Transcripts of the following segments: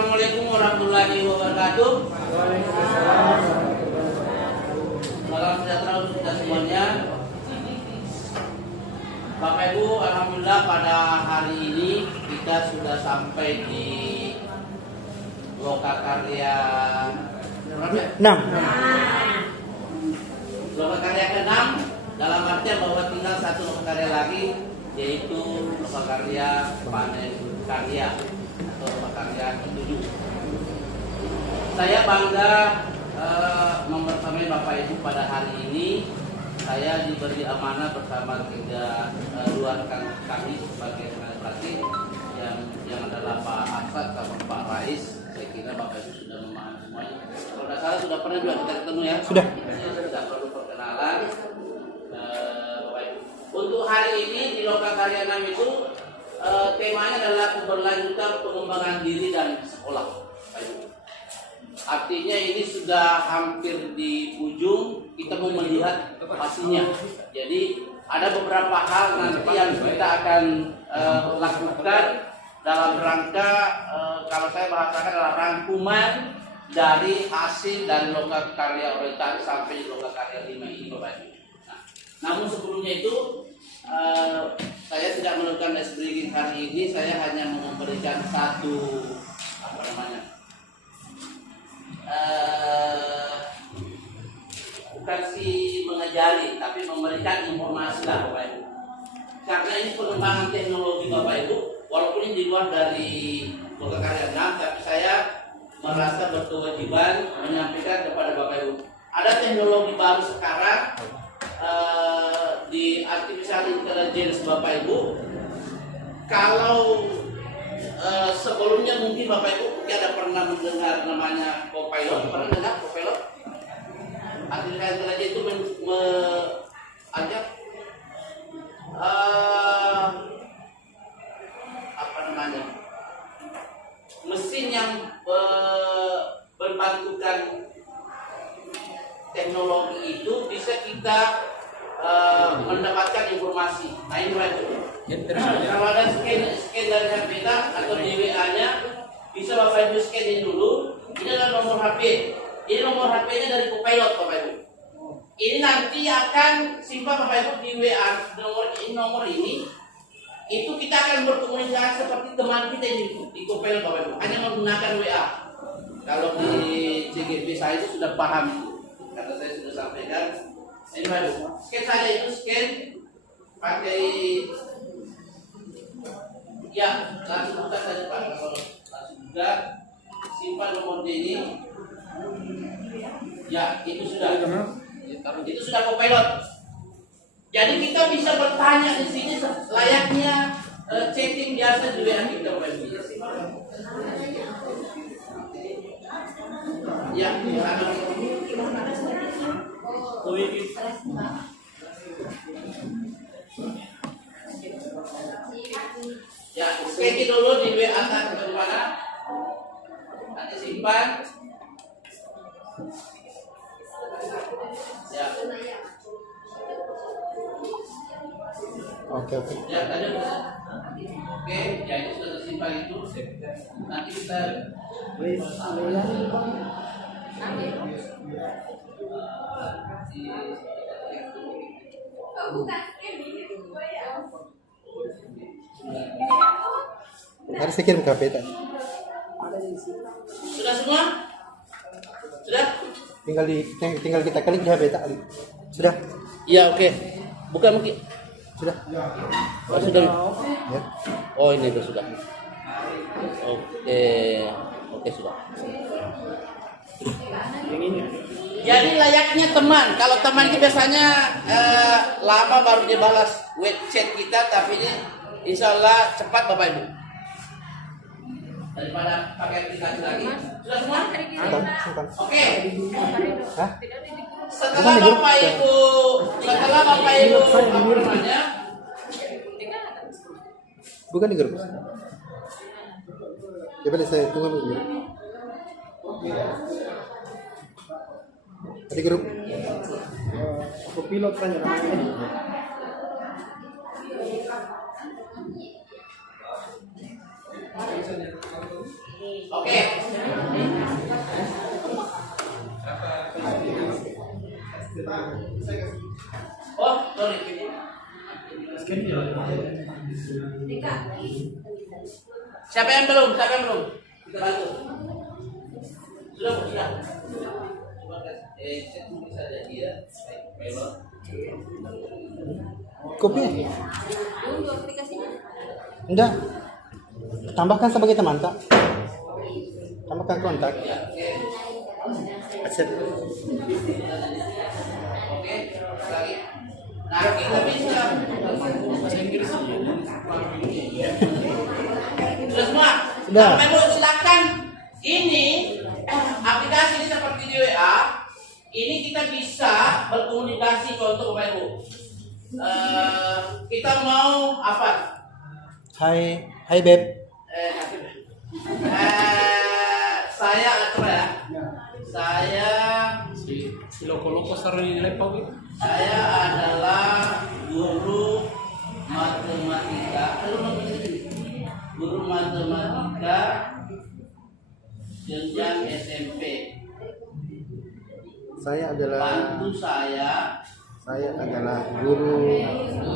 Assalamualaikum warahmatullahi wabarakatuh. Salam sejahtera untuk kita semuanya. Bapak Ibu, alhamdulillah pada hari ini kita sudah sampai di Lokakarya 6. Lokakarya ke-6, dalam artian bahwa tinggal satu lokakarya lagi, yaitu lokakarya panen karya atau lokakarya ke-7. Saya bangga mempersamai Bapak Ibu pada hari ini. Saya diberi amanah bersama dua rekan kami sebagai tenaga praktik yang adalah Pak Asad sama Pak Rais. Saya kira Bapak Ibu sudah memahami semuanya. Kalau tidak salah sudah pernah juga kita ketemu ya. Sudah. Tidak perlu perkenalan. Bapak Ibu. Untuk hari ini di Lokakarya 6 itu temanya adalah keberlanjutan pengembangan diri dan sekolah. Bapak Ibu. Artinya ini sudah hampir di ujung, kita mau melihat hasilnya. Jadi ada beberapa hal nanti yang kita akan lakukan dalam rangka kalau saya bahasakan adalah rangkuman dari hasil dari Lokakarya orientasi sampai Lokakarya 5 ini, Bapak Ibu. Namun sebelumnya itu saya tidak melakukan ice breaking hari ini. Saya hanya memberikan satu bukan si mengajari, tapi memberikan informasi lah Bapak Ibu. Karena ini pengembangan teknologi Bapak Ibu, walaupun ini di luar dari Lokakarya 6, tapi saya merasa berkewajiban menyampaikan kepada Bapak Ibu. Ada teknologi baru sekarang di artificial intelligence Bapak Ibu. Kalau sebelumnya mungkin Bapak Ibu ada pernah mendengar namanya Copilot, pernah dengar Copilot? Artificial intelligence itu mengajak mesin yang berbantukan teknologi itu bisa kita mendapatkan informasi. Nah ini Bapak Ibu. Kalau ada scan dari HP atau di WA-nya, bisa Bapak Ibu scan ini dulu. Ini adalah nomor HP. Ini nomor HP-nya dari Copilot Bapak Ibu. Ini nanti akan simpan Bapak Ibu di WA nomor ini. Itu kita akan berkomunikasi seperti teman kita ini di Copilot Bapak Ibu. Hanya menggunakan WA. Kalau di CGP saya itu sudah paham itu. Karena saya sudah sampaikan. Ini Bapak Ibu. Scan saja itu scan pakai ya langsung buka saja Pak. Kalau langsung buka, simpan nomor ini. Ya itu sudah. Itu sudah Copilot. Jadi kita bisa bertanya di sini layaknya chatting biasa di WA kita Bapak Ibu. Ya, ya, scan dulu di WA atau mana? Nanti simpan. Ya. Oke. Ya, lanjut. Oke, ya itu sudah tersimpan itu. Nanti kita Harus kirim ke HP tadi. sudah semua? Sudah? Tinggal kita klik di HP tadi. Sudah? Iya, oke. Bukan mungkin. Sudah. Oh, sudah. Ya. Oh, ini itu sudah. Oke. Oke, sudah. Jadi layaknya teman. Kalau teman kita biasanya lama baru dia balas web chat kita, tapi ini insya Allah cepat Bapak Ibu. Daripada pakai aplikasi lagi. Sudah semua? Simpan. Oke. Hah? Setelah Bapak Ibu apa namanya? Bukan di grup. Coba deh saya tunggu di grup. Di grup. Copilot kan namanya. Oke. Oh, sorry. Siapa yang belum? Siapa yang belum? Kita bantu. Sudah, Bu, sudah. Coba cek mungkin saja dia. Belum. Kopi? Enggak. Tambahkan sebagai teman, Kak. Tambahkan kontak. Ya, oke. Accept. Oke, lagi. Nah, kita bisa. Sudah semua? Sudah. Bapak Ibu silakan. Ini aplikasi ini seperti di WA. Ini kita bisa berkomunikasi contoh Bapak Ibu. Kita mau apa? Hai Beb. Saya coba ya. Saya Si loko-loko seru di laptop itu. Saya adalah guru matematika. Guru matematika jenjang SMP. Saya adalah Bantu saya guru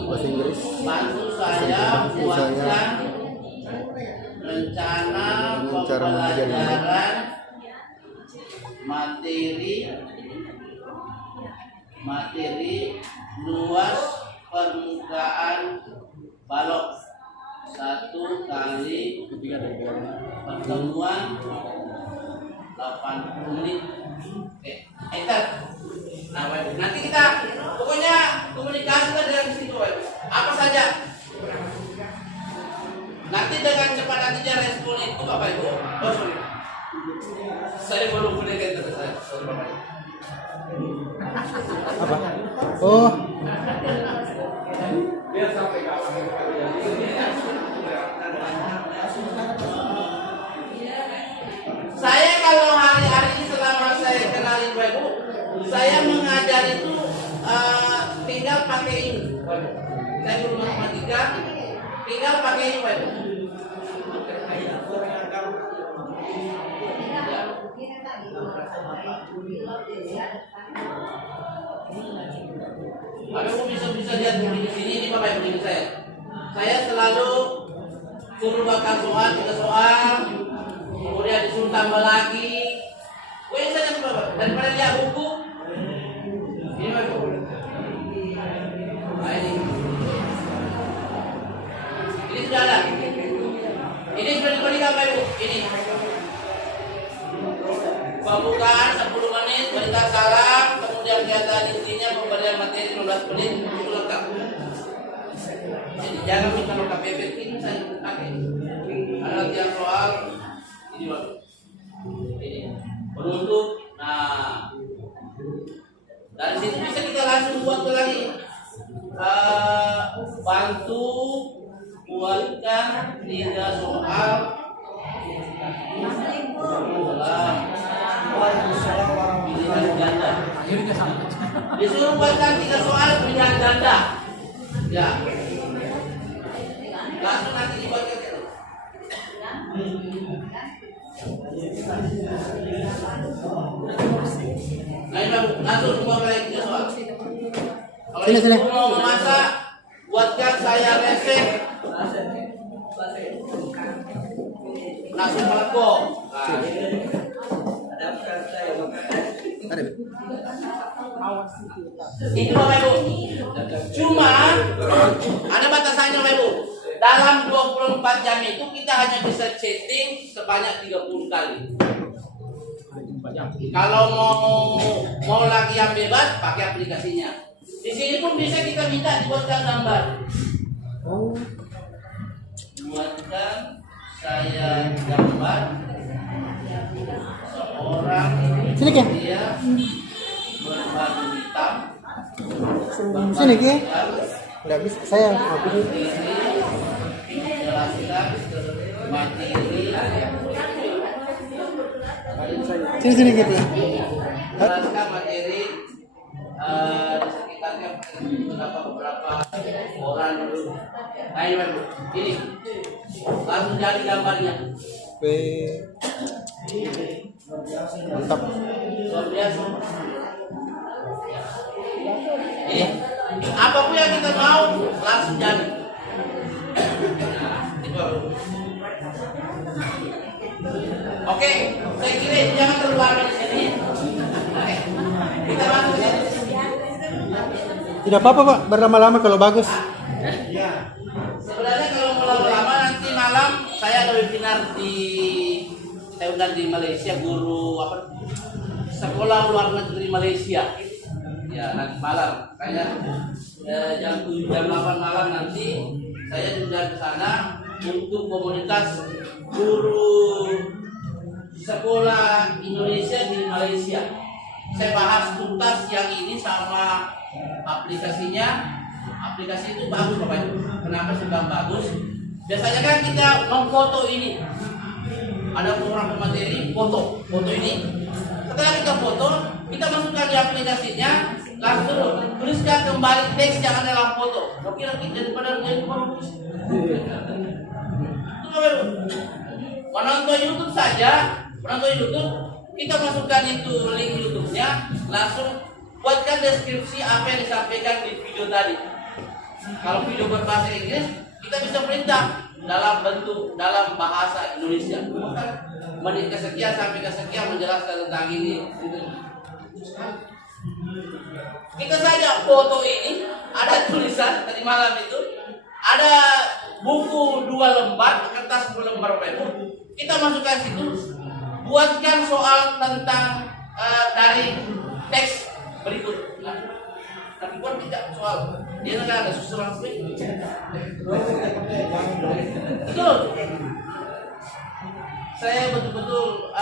bahasa Inggris. Bantu saya buatkan rencana cara mengajar pembelajaran materi luas permukaan balok 1 kali pertemuan 80 menit. Oke, enter. Nah, Bapak, nanti kita pokoknya komunikasikan dengan situ, Bapak. Apa saja. Nanti dengan cepat nanti dia respon itu Bapak Ibu. Oh, sorry. Saya belum punya enter saya. Sorry, Bapak Ibu. Apa? Oh, Saya kalau hari-hari ini selama saya kenalin Bapak Ibu, saya mengajar itu tinggal pakai ini. Saya guru matematika, tinggal pakai ini Bapak Ibu. Bapak Ibu bisa lihat di sini ini Bapak Ibu ini saya. Saya selalu suruh bakal soal, 3 soal, kemudian disuruh tambah lagi. Wih saja Bapak, daripada lihat buku. Ini Bapak Ibu. Nah, ini sudah ada. Ini sudah diberikan Bapak Ibu. Ini. Pembukaan 10 menit, berita salam, kemudian kegiatan intinya pemberian materi 15 menit, itu lengkap. Jadi jangan minta lengkap bebek ini saya pakai. Ada latihan soal ini Bapak. Ini penutup. Nah, dari situ bisa kita langsung buat lagi. Bantu buatkan 3 soal. Pilihan ganda. Disuruh buatkan 3 soal pilihan ganda. Ya. Langsung nanti dibuatkan itu. Nah, ini Bapak, langsung buat lagi 3 soal. Kalau Sini. ibu mau memasak, buatkan saya resep nasi melekok. ada Beb. Itu Bapak Ibu. Cuma ada batasannya Bapak Ibu. Dalam 24 jam itu kita hanya bisa chatting sebanyak 30 kali. Kalau mau lagi yang bebas pakai aplikasinya. Di sini pun bisa kita minta dibuatkan gambar. Oh, Buatkan saya gambar seorang sini Ki. dia berbaju hitam. Sini Ki. Enggak bisa saya aku Jelaskan materi. sini gitu. Jelaskan materi di sekitarnya beberapa orang dulu. Nah ini Bapak, ini langsung jadi gambarnya. B Mantap. Luar biasa. Ini apapun yang kita mau langsung jadi. Oke, saya kira jangan keluar dari sini. Oke, kita masuk ke sini. Tidak apa-apa Pak, berlama-lama kalau bagus. Sebenarnya kalau mau lama nanti malam saya ada webinar saya undang di Malaysia, guru sekolah luar negeri Malaysia. Ya nanti malam, kayaknya jam 7 jam 8 malam nanti saya diundang ke sana untuk komunitas guru sekolah Indonesia di Malaysia. Saya bahas tuntas yang ini sama aplikasinya. Aplikasi itu bagus Bapak Ibu. Kenapa sebab bagus? Biasanya kan kita memfoto ini. Ada beberapa materi foto ini. Setelah kita foto, kita masukkan di aplikasinya, langsung tuliskan kembali teks yang ada dalam foto. Kira kita daripada itu bagus. Menonton YouTube saja, kita masukkan itu link YouTube-nya, langsung buatkan deskripsi apa yang disampaikan di video tadi. Kalau video berbahasa Inggris, kita bisa perintah dalam bahasa Indonesia. Menit kesekian sampai kesekian menjelaskan tentang ini. Kita saja foto ini, ada tulisan tadi malam itu, ada buku 2 lembar, kertas 2 lembar Bapak. Kita masukkan situ, buatkan soal tentang dari teks berikut. Tapi buat tidak soal, dia nggak ada susunan betul. Saya betul-betul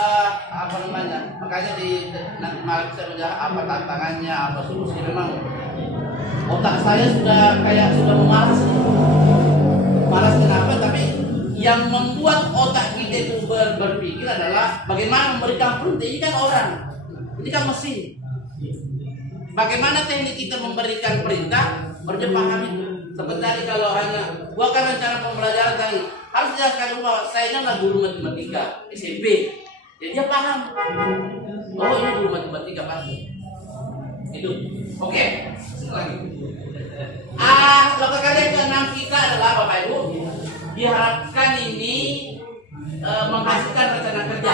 makanya di nanti malam saya menjawab apa tantangannya, apa solusinya. Memang otak saya sudah malas kenapa? Tapi yang membuat otak kita itu berpikir adalah bagaimana memberikan perintah. Ini kan orang, ini kan mesin. Bagaimana teknik kita memberikan perintah, dia paham itu. Seperti tadi kalau hanya buatkan rencana pembelajaran tadi, harus jelaskan dulu bahwa saya ini adalah guru matematika SMP. Jadi dia paham. Oh ini guru matematika pasti. Itu. Oke. Lagi. Lokal karya ke-6 kita adalah Bapak Ibu. Diharapkan ini menghasilkan rencana kerja.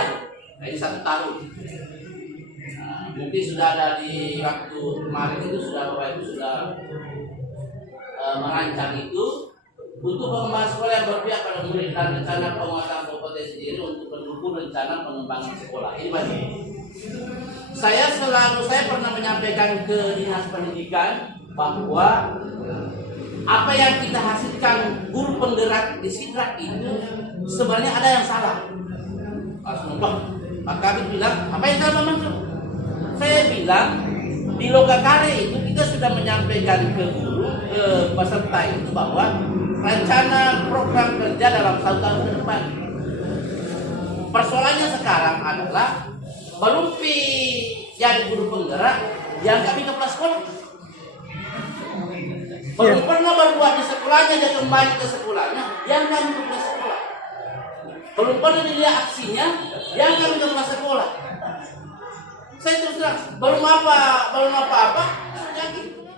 Nah, ini 1 tahun. Mungkin sudah ada di waktu kemarin itu sudah Bapak Ibu sudah merancang itu untuk pengembangan sekolah yang berpihak pada murid dan rencana penguatan kompetensi diri untuk mendukung rencana pengembangan sekolah. Ini bagus. Saya pernah menyampaikan ke Dinas Pendidikan bahwa apa yang kita hasilkan guru penggerak di Sidrak itu sebenarnya ada yang salah. Pak Kabit bilang apa yang salah Mas? Saya bilang di Lokakarya itu kita sudah menyampaikan ke guru, ke peserta itu bahwa rencana program kerja dalam 1 tahun ke depan. Persoalannya sekarang adalah belum jadi guru penggerak yang kami ke sekolah. Belum pernah berbuat di sekolahnya dan kembali ke sekolahnya yang kami ke sekolah. Belum pernah dilihat aksinya yang kami ke sekolah. Saya terus terang, belum apa-apa,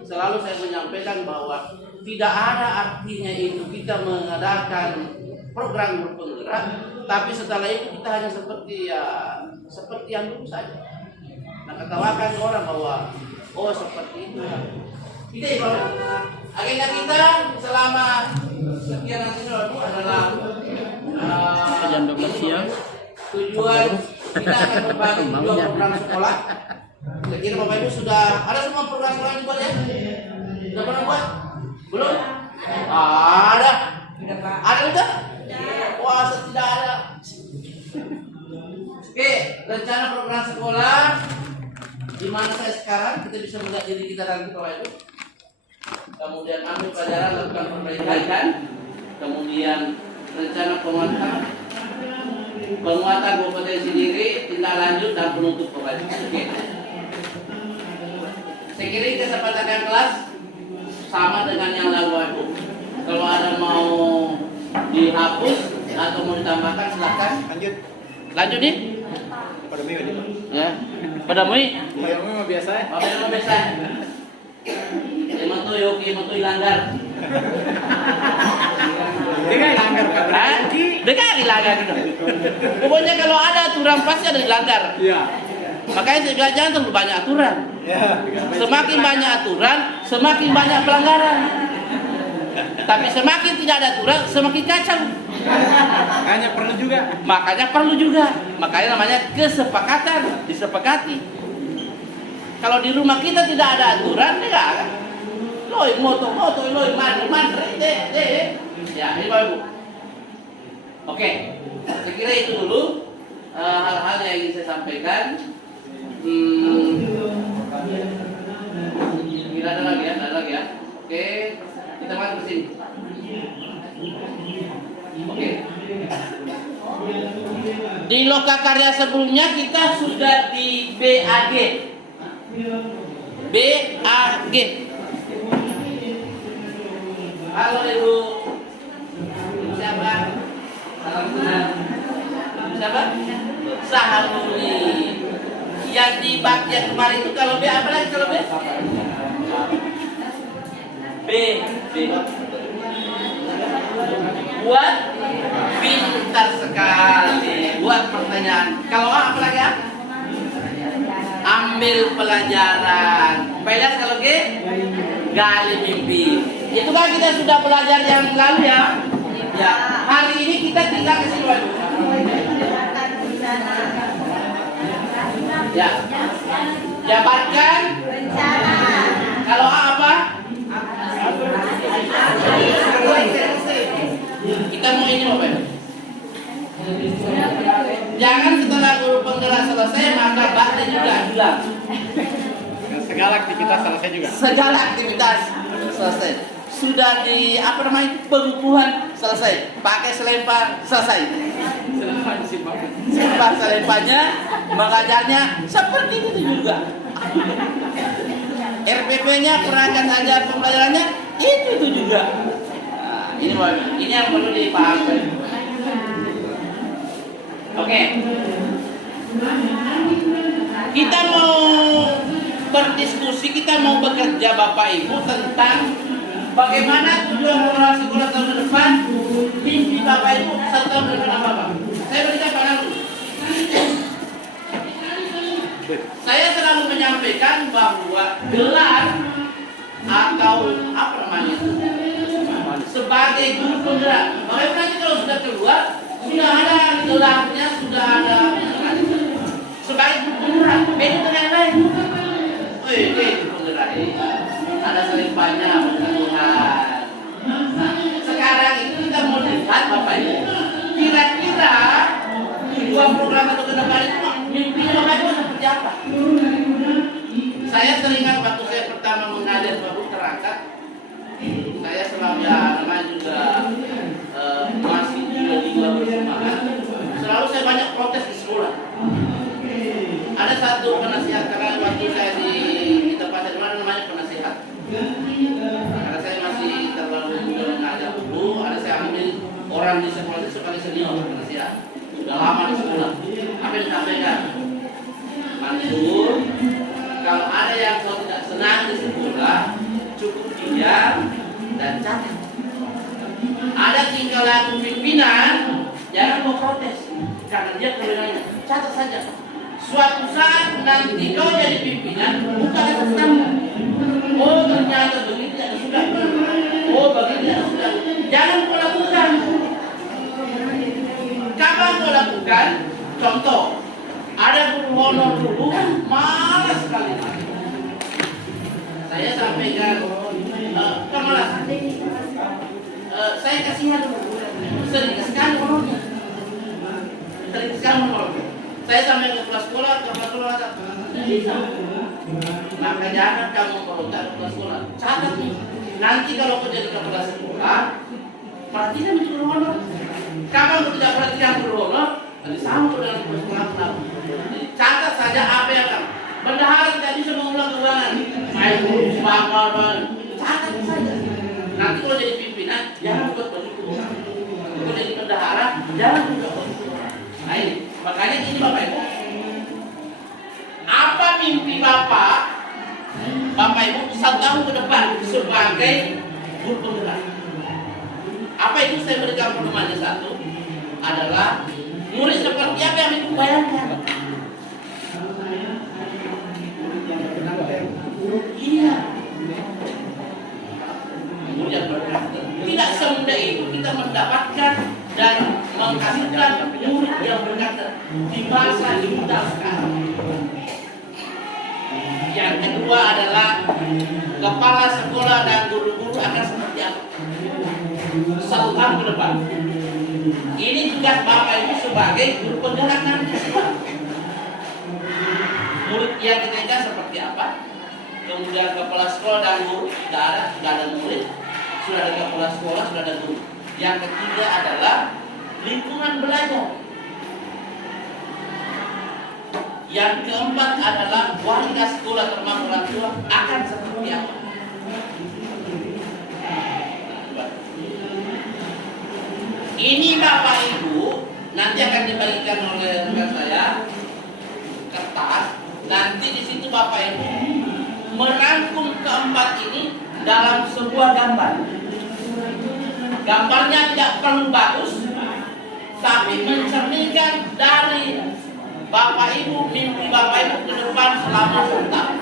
selalu saya menyampaikan bahwa tidak ada artinya itu kita mengadakan program guru penggerak, tapi setelah itu kita hanya seperti yang dulu saja. Nah, ketawakan orang bahwa seperti itu. Kita agenda kita selama sekian nanti adalah jam 12 siang. Tujuan kita akan berbagi 2 program sekolah. Saya kira Bapak Ibu sudah ada semua program sekolah dibuat ya? Sudah pernah buat? Belum? Ada. Ada udah? Wah, tidak ada. Oke, rencana program sekolah di mana saya sekarang kita bisa melihat diri kita nanti Bapak Ibu. Kemudian ambil pelajaran, lakukan perbaikan. Kemudian rencana penguatan kompetensi diri, tindak lanjut dan penutup Bapak Ibu. Oke. Saya kira kesepakatan kelas sama dengan yang lalu Ibu. Kalau ada mau dihapus atau mau ditambahkan silakan. Lanjut. Lanjut nih. Pada minggu ini. Ya. Pada mui. Yang mah biasa ya. Apa yang biasa? Emang tuh yoki, emang tuh langgar. Dia kan langgar Pak. Dekat dilanggar gitu. Pokoknya kalau ada aturan pasti ada dilanggar. Iya. Makanya saya bilang jangan terlalu banyak aturan. Ya. Semakin banyak aturan, semakin banyak pelanggaran. Tapi semakin tidak ada aturan, semakin kacau. Hanya perlu juga. Makanya perlu juga. Makanya namanya kesepakatan, disepakati. Kalau di rumah kita tidak ada aturan, tidak kan? Loi moto, loi man, deh. Ya, ini Bapak Ibu. Oke, saya kira itu dulu hal-hal yang ingin saya sampaikan. Tidak ada lagi ya. Oke, kita masuk ke sini. Oke. Di lokakarya sebelumnya kita sudah di BAG. Halo Ibu. Siapa? Salam kenal. Siapa? Sahamuni. Yang di bab yang kemarin itu kalau B apa lagi kalau B? B. Buat pintar sekali. Buat pertanyaan. Kalau A apa lagi ya? Ambil pelajaran. Pedas kalau G? Gali mimpi. Itu kan kita sudah belajar yang lalu ya. Ya. Hari ini kita tinggal ke sini. Ya. Jabarkan. Kalau A apa? Kita mau ini Bapak Ibu. Jangan setelah guru penggerak selesai maka bakti juga hilang. Segala aktivitas selesai juga. Segala aktivitas selesai. Sudah di apa namanya pengukuhan selesai. Pakai selempang selesai. Simpang selempangnya, mengajarnya seperti itu juga. RPP-nya perangkat ajar pembelajarannya itu juga. Nah, ini yang perlu dipahami. Oke. Kita mau berdiskusi, kita mau bekerja Bapak Ibu tentang bagaimana tujuan moral sekolah tahun depan, mimpi Bapak Ibu 1 tahun ke depan apa? Saya berikan pandangan dulu. Saya selalu menyampaikan bahwa gelar atau apa namanya itu sebagai guru penggerak. Makanya nanti kalau sudah keluar sudah ada gelarnya, sudah ada sebagai guru penggerak. Beda dengan yang lain. Itu penggerak ini ada selempangnya dengan Tuhan. Nah, sekarang itu kita mau lihat Bapak Ibu. Kira-kira tujuan program atau ke depan itu mimpinya Bapak Ibu seperti apa? Saya teringat waktu saya pertama mengajar baru terangkat, saya selalu ya namanya juga masih juga jiwa bersemangat. Selalu saya banyak protes di sekolah. Ada satu penasihat karena waktu saya di tempat saya mana namanya penasihat. Karena saya masih terlalu muda mengajar dulu, ada saya ambil orang di sekolah itu sebagai senior penasihat. Sudah lama di sekolah. Apa yang disampaikan? Mansur, kalau ada yang kau tidak senang di sekolah, cukup diam dan catat. Ada tingkah laku pimpinan, jangan mau protes, karena dia kewenangannya. Catat saja. Suatu saat nanti kau jadi pimpinan, bukan atas nama. Oh ternyata begini tidak sudah. Oh begini tidak sudah. Jangan kau lakukan. Kapan kau lakukan? Contoh. Ada guru honor dulu, malas sekali. Saya sampaikan, kan malas. Saya kasihnya dulu, sering sekali honornya. Sering sekali honornya. Saya sampai ke kelas sekolah, tidak bisa. Maka jangan kamu merontak ke kelas sekolah. Catat nih, nanti kalau kau jadi kepala sekolah, perhatikan itu guru honor. Kapan kau tidak perhatikan guru honor, nanti sama dengan sekolah. Catat saja apa yang kamu. Bendahara tidak bisa mengulang keuangan. Main guru, semangat, catat saja. Nanti kalau jadi pimpinan, jangan buat baju. Kalau jadi bendahara, jangan buat baju. Nah ini. Makanya ini Bapak Ibu, apa mimpi Bapak Ibu 1 tahun ke depan sebagai guru penggerak? Apa itu? Saya berikan pedomannya. Satu adalah murid seperti apa yang Ibu bayangkan. Iya, murid yang berkarakter. Tidak semudah itu kita mendapatkan dan menghasilkan murid yang berkarakter di masa digital sekarang. Yang kedua adalah kepala sekolah dan guru-guru akan seperti apa 1 tahun ke depan. Ini tugas Bapak Ibu sebagai guru penggerak nanti. Murid yang kita seperti apa? Kemudian kepala sekolah dan guru sudah ada murid, sudah ada kepala sekolah, sudah ada guru. Yang ketiga adalah lingkungan belajar. Yang keempat adalah warga sekolah termasuk orang tua akan seperti apa? Ini Bapak Ibu nanti akan dibagikan oleh rekan saya kertas. Nanti di situ Bapak Ibu merangkum keempat ini dalam sebuah gambar. Gambarnya tidak perlu bagus, tapi mencerminkan dari Bapak Ibu, mimpi Bapak Ibu ke depan selama 1 tahun.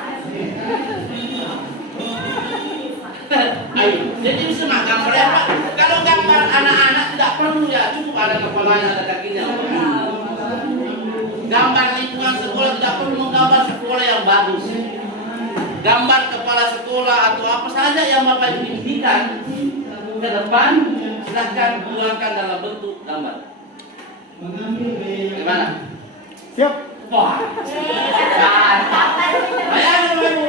Ayo, jadi bisa gambar apa? Kalau gambar anak-anak tidak perlu ya, cukup ada kepalanya, ada kakinya. Gambar lingkungan sekolah tidak perlu menggambar sekolah yang bagus. Gambar kepala sekolah atau apa saja yang Bapak Ibu impikan ke depan, silahkan tuangkan dalam bentuk gambar. Bagaimana? Siap. Wah, bayangkan Bapak Ibu.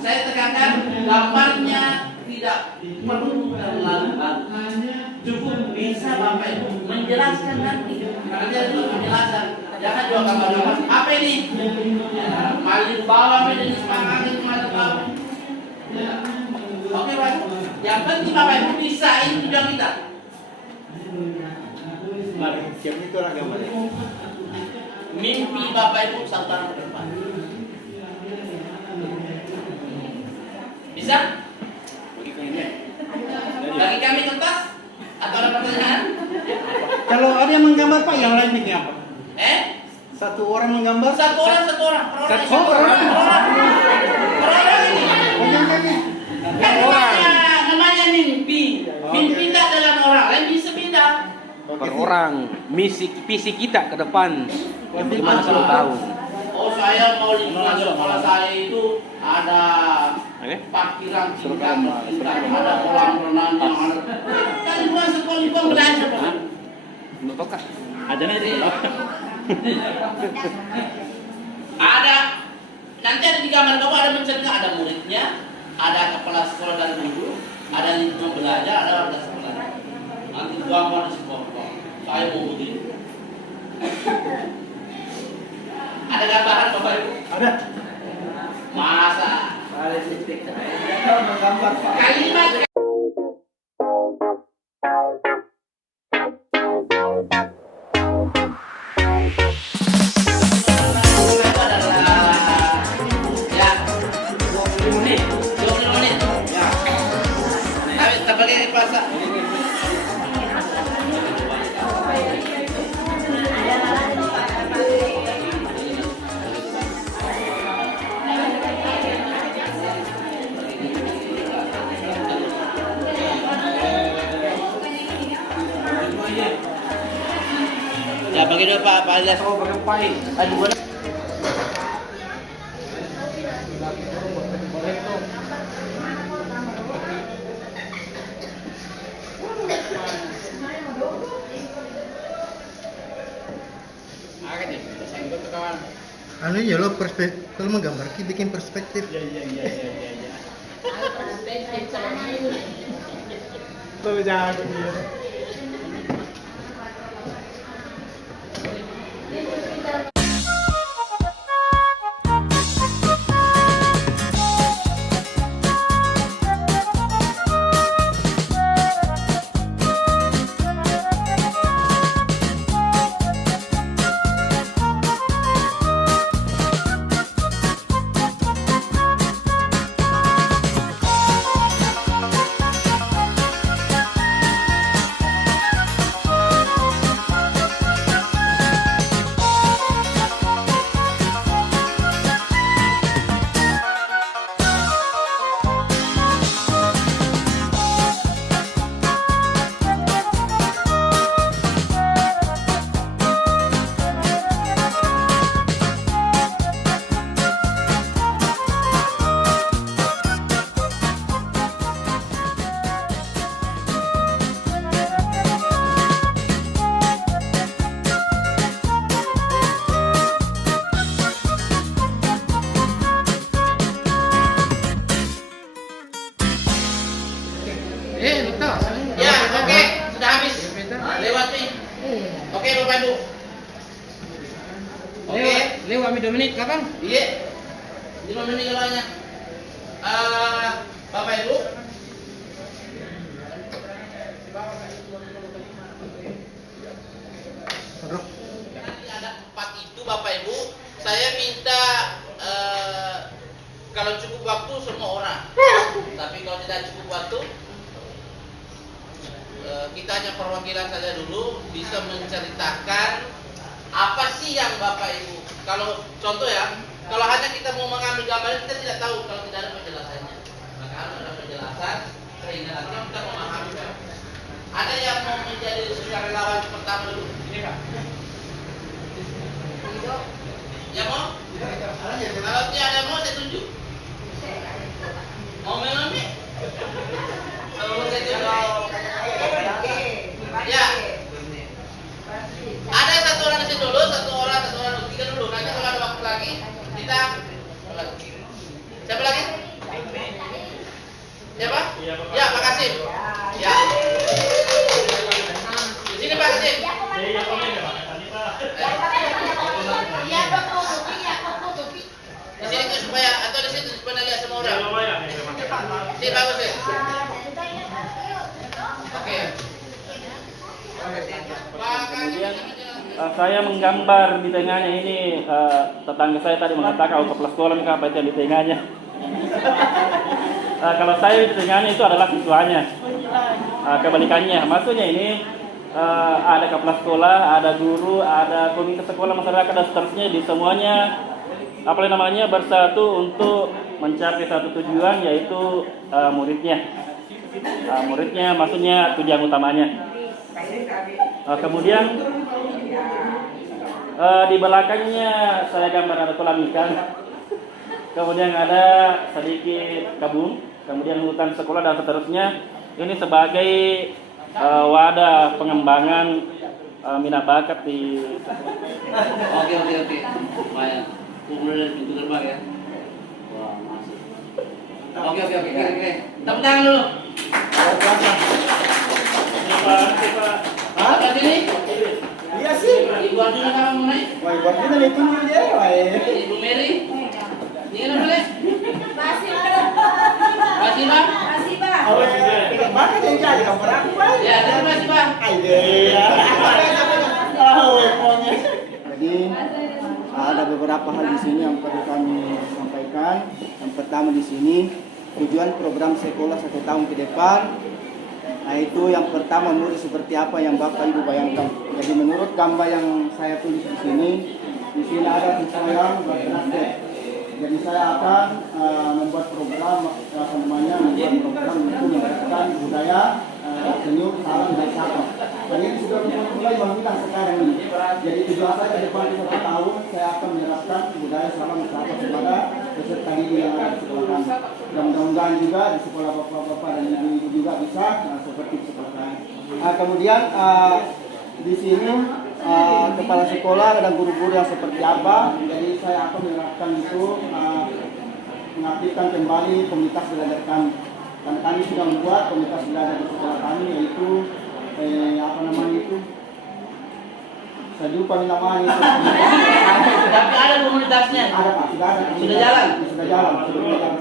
Saya tekankan gambarnya tidak perlu terlalu bagus. Cukup bisa Bapak Ibu menjelaskan nanti. Karena dia itu penjelasan. Jangan juga gambar-gambar. Apa ini? Ya, malin bawah ini semangatin malin bawah. Ya. Oke Pak. Yang penting Bapak Ibu bisa ini tujuan kita. Mari, siap itu lah gambarnya. Mimpi Bapak Ibu 1 tahun ke depan. Bisa? Bagi kami kertas? Atau ada pertanyaan? Kalau ada yang menggambar Pak, yang lain bikin apa? 1 orang menggambar? Satu orang. Satu orang. Per orang ini. Kan namanya mimpi. Mimpi tak dengan orang lain bisa beda. Per orang, visi kita ke depan bagaimana 1 tahun. Oh, saya mau lingkungan sekolah saya itu ada parkiran tingkat, ada kolam renang yang ada. Kan lingkungan sekolah lingkungan belajar Pak. Menurut Kak, Ada nanti. Ada nanti ada di gambar kamu ada menceritakan ada muridnya, ada kepala sekolah dan guru, ada lingkungan belajar, ada warga sekolah. Nanti gambar di sekolah. Saya mau begini. Ada gambaran Bapak Ibu? Ada. Masa? Menggambar Pak. Kalimat ya bagi dulu Pak Ilyas. Oh, berempai. Aduh, boleh. Anu ya lo perspektif, kalau menggambar bikin perspektif. Iya. Tuh jago dia. Oke Bapak Ibu. Oke. Lewat 2 menit kapan? Iya. 5 menit jalannya. Bapak Ibu. Bro. Nanti ada 4 itu Bapak Ibu. Saya minta kalau cukup waktu semua orang. Tapi kalau tidak cukup waktu, kita hanya perwakilan saja dulu bisa menceritakan apa sih yang Bapak Ibu. Kalau contoh ya, kalau hanya kita mau mengambil gambar kita tidak tahu kalau tidak ada penjelasannya. Maka harus ada penjelasan sehingga nanti kita memahami. Ada yang mau menjadi sukarelawan pertama dulu? Ini Pak. Ya mau? Kalau tidak ada mau saya tunjuk. Mau memang nih? Kalau mau saya tunjuk. Ya. Ada satu orang di sini dulu, satu orang dulu, 3 dulu. Nanti kalau ada waktu lagi kita siapa lagi? Siapa? Ya, Pak Kasim. Ya. Di sini Pak Kasim. Di sini tuh supaya atau di situ supaya lihat semua orang. Ini bagus ya. Oke. Kemudian saya menggambar di tengahnya ini, tetangga saya tadi mengatakan kepala sekolah ini apa itu di tengahnya. Kalau saya di tengahnya itu adalah siswanya. Kebalikannya, maksudnya ini ada kepala sekolah, ada guru, ada komite sekolah masyarakat dan seterusnya, di semuanya apa namanya bersatu untuk mencapai satu tujuan, yaitu muridnya. Muridnya maksudnya tujuan utamanya. Kemudian di belakangnya saya gambar ada kolam ikan. Kemudian ada sedikit kebun, kemudian hutan sekolah dan seterusnya. Ini sebagai wadah pengembangan minat bakat di Oke. Lumayan. Kemudian pintu gerbang ya. Wah, masuk. Oke. Kira-kira. Tepuk tangan dulu. Apa ini? Iya sih. Ibu Arjuna kapan mau naik? Wah, buat kita ditunggu aja, wah. Ibu Mary. Ini kan boleh? Masih, Bang. Mana yang jadi kamu aku, Pak? Ya, terima kasih, Bang. Jadi ada beberapa hal di sini yang perlu kami sampaikan. Yang pertama di sini tujuan program sekolah 1 tahun ke depan. Nah itu yang pertama murid seperti apa yang Bapak Ibu bayangkan. Jadi menurut gambar yang saya tulis di sini ada siswa yang berkelas. Jadi saya akan membuat program program untuk meningkatkan budaya senyum, salam dan sapa. Dan ini sudah mulai berbilang sekarang ini. Jadi tujuan saya ke depan 1 tahun saya akan menerapkan budaya salam dan sapa kepada peserta didik yang ada di sekolah kami. Dan mudah-mudahan juga di sekolah bapak-bapak dan ibu-ibu juga bisa seperti sekolah kami. Kemudian di sini kepala sekolah dan guru-guru yang seperti apa. Jadi saya akan menerapkan itu mengaktifkan kembali komunitas belajar kami. Dan kami sudah membuat komunitas belajar di sekolah kami, yaitu apa namanya itu? Saya lupa namanya itu. Tapi ada komunitasnya. Ada Pak, sudah ada. Sudah jalan? Sudah jalan.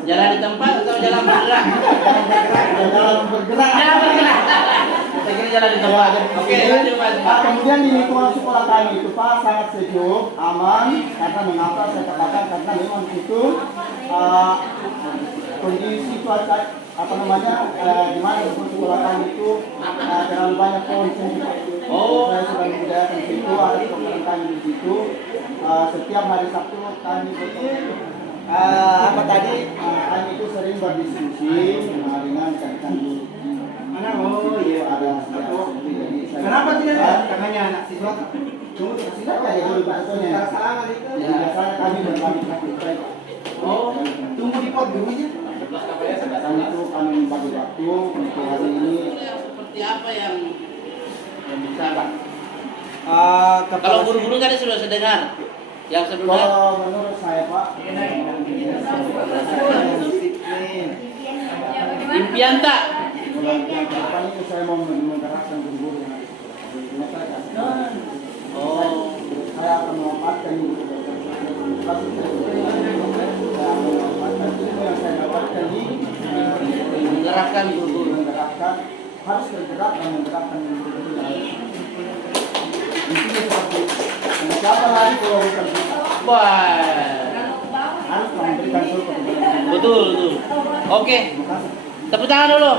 Jalan di tempat atau jalan bergerak? Jalan bergerak. Saya kira jalan di tempat. Oke, lanjut Pak. Kemudian di lingkungan sekolah kami itu Pak sangat sejuk, aman. Karena mengapa saya katakan karena memang itu kondisi cuaca apa namanya di mana sekolah kami itu terlalu banyak pohon. Saya sudah membudayakan di situ, ada program kami di situ. Setiap hari Sabtu kami kami itu sering berdiskusi dengan rekan guru. Iya ada. Kenapa tidak ada? Katanya anak siswa. Tunggu tidak ada dulu bahasanya. Biasanya kami berbagi praktik. Tunggu di pot dulu aja. Kami itu kami membagi waktu untuk hari ini. Seperti apa yang bisa Pak? Kalau Kalau guru-guru tadi sudah saya dengar. Yang sebelumnya kalau menurut saya Pak, impian tak? kalau yang depan itu saya mau menggerakkan guru-guru yang ada. Oh. Saya akan memanfaatkan ini. Ilmu yang saya dapatkan ini Menggerakkan guru-guru. menggerakkan, harus bergerak dan menggerakkan guru-guru yang lain. Intinya seperti itu. Dan siapa lagi kalau bukan kita? Wah. Harus memberikan contoh kepada guru. Betul, betul. Oke. Terima kasih. Tepuk tangan dulu.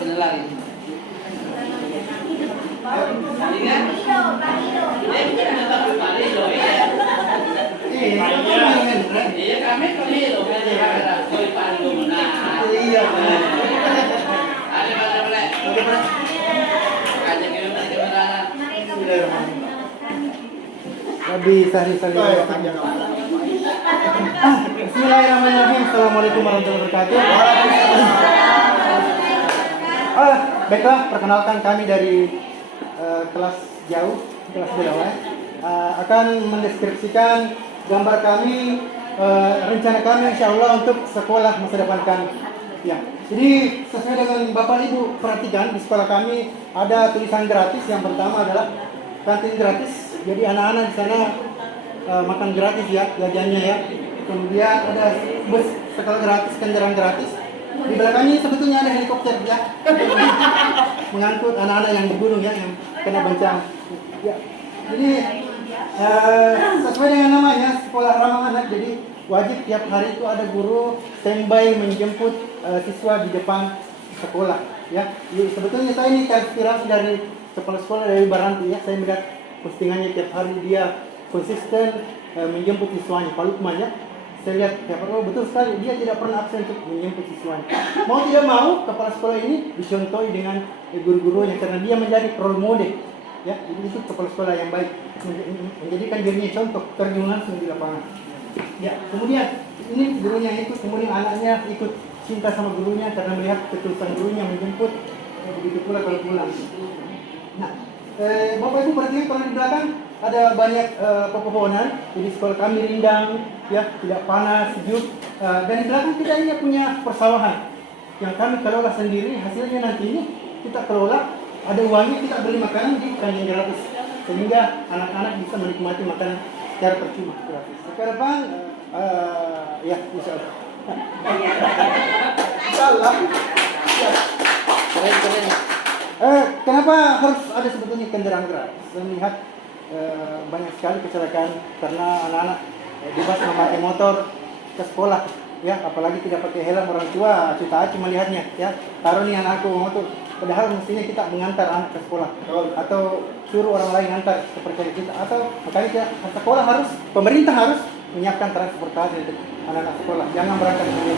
Ini lagi. Ingat? Iya, kami Palilo. Koi Palilo menang. Iya. Ada mana boleh? Kajak kami masih kebenaran. Lebih sehari-hari. Bismillahirrahmanirrahim. Assalamualaikum warahmatullahi wabarakatuh. Baiklah, perkenalkan kami dari kelas jauh, kelas bawah, akan mendeskripsikan gambar kami, rencana kami insya Allah untuk sekolah masa depan kami. Ya, jadi sesuai dengan Bapak Ibu perhatikan di sekolah kami ada tulisan gratis. Yang pertama adalah kantin gratis. Jadi anak-anak di sana makan gratis ya, jajannya ya. Kemudian ada bus sekolah gratis, kendaraan gratis. Di belakangnya sebetulnya ada helikopter ya, mengangkut anak-anak yang di gunung ya, yang kena bencana. Ya. Jadi sesuai dengan namanya sekolah ramah anak. Jadi wajib tiap hari itu ada guru standby menjemput siswa di depan sekolah. Ya. Jadi, sebetulnya saya ini terinspirasi dari kepala sekolah dari Baranti ya. Saya melihat postingannya tiap hari dia konsisten menjemput siswanya, Pak Lukman ya. Saya lihat tiap hari, betul sekali dia tidak pernah absen untuk menjemput siswanya. Mau tidak mau kepala sekolah ini dicontohi dengan guru-gurunya karena dia menjadi role model. Ya, itu kepala sekolah yang baik, menjadikan dirinya contoh, terjun langsung di lapangan. Ya, kemudian ini gurunya ikut, kemudian anaknya ikut cinta sama gurunya karena melihat ketulusan gurunya menjemput, begitu pula kalau pulang. Nah, Bapak Ibu perhatikan kalau di belakang ada banyak pepohonan, jadi sekolah kami rindang, ya tidak panas, sejuk, dan di belakang kita ini punya persawahan yang kami kelola sendiri. Hasilnya nanti ini kita kelola, ada uangnya kita beli makanan di kantin gratis, sehingga anak-anak bisa menikmati makanan secara percuma gratis. Sekarang ya insya Allah. Salah. Ya. Keren. Kenapa harus ada sebetulnya kendaraan gratis? Saya melihat banyak sekali kecelakaan karena anak-anak bebas memakai motor ke sekolah, ya apalagi tidak pakai helm. Orang tua acuh-acuh melihatnya, ya taruh nih anakku motor. Padahal mestinya kita mengantar anak ke sekolah atau suruh orang lain antar seperti kita, atau makanya sekolah harus, pemerintah harus menyiapkan transportasi untuk anak-anak sekolah, jangan berangkat sendiri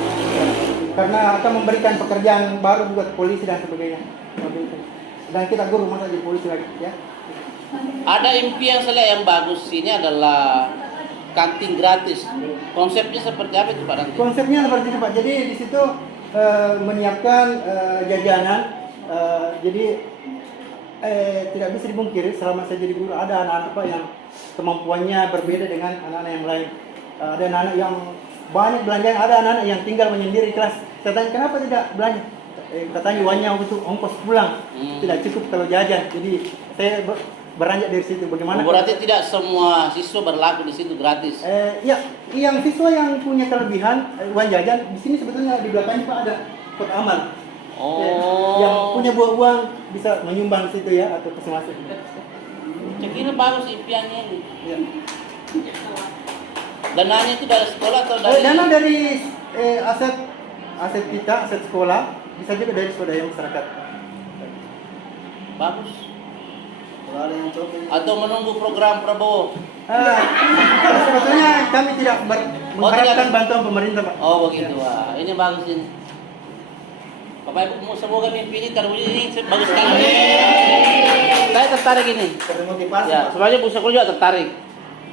karena akan memberikan pekerjaan baru buat polisi dan sebagainya. Dan kita guru masa jadi polisi lagi ya. Ada impian saya yang bagus ini adalah kantin gratis. Konsepnya seperti apa itu Pak Ranti? Konsepnya seperti itu Pak. Jadi di situ menyiapkan jajanan. Jadi tidak bisa dipungkiri selama saya jadi guru ada anak-anak Pak yang kemampuannya berbeda dengan anak-anak yang lain. Ada anak-anak yang banyak belanja, ada anak-anak yang tinggal menyendiri kelas. Saya tanya kenapa tidak belanja? Katanya uangnya untuk ongkos pulang tidak cukup kalau jajan. Jadi saya beranjak dari situ. Bagaimana? Berarti tidak semua siswa berlaku di situ gratis. Ya, yang siswa yang punya kelebihan uang jajan di sini sebetulnya di belakangnya Pak ada kotak amal. Yang punya buah uang bisa menyumbang situ ya atau masing-masing. Kira bagus impiannya ini. Ya. Dananya itu dari sekolah atau dari? Dana dari aset kita, aset sekolah, bisa juga dari swadaya masyarakat. Bagus. Kalau ada yang coba Atau menunggu program Prabowo? Sebetulnya kami tidak mengharapkan bantuan pemerintah Pak. Oh begitu, wah ini bagus ini. Bapak Ibu semoga mimpi ini terwujud, ini bagus sekali. Saya tertarik ini. termotivasi. Ya, sebenarnya Bu Sekolah juga tertarik.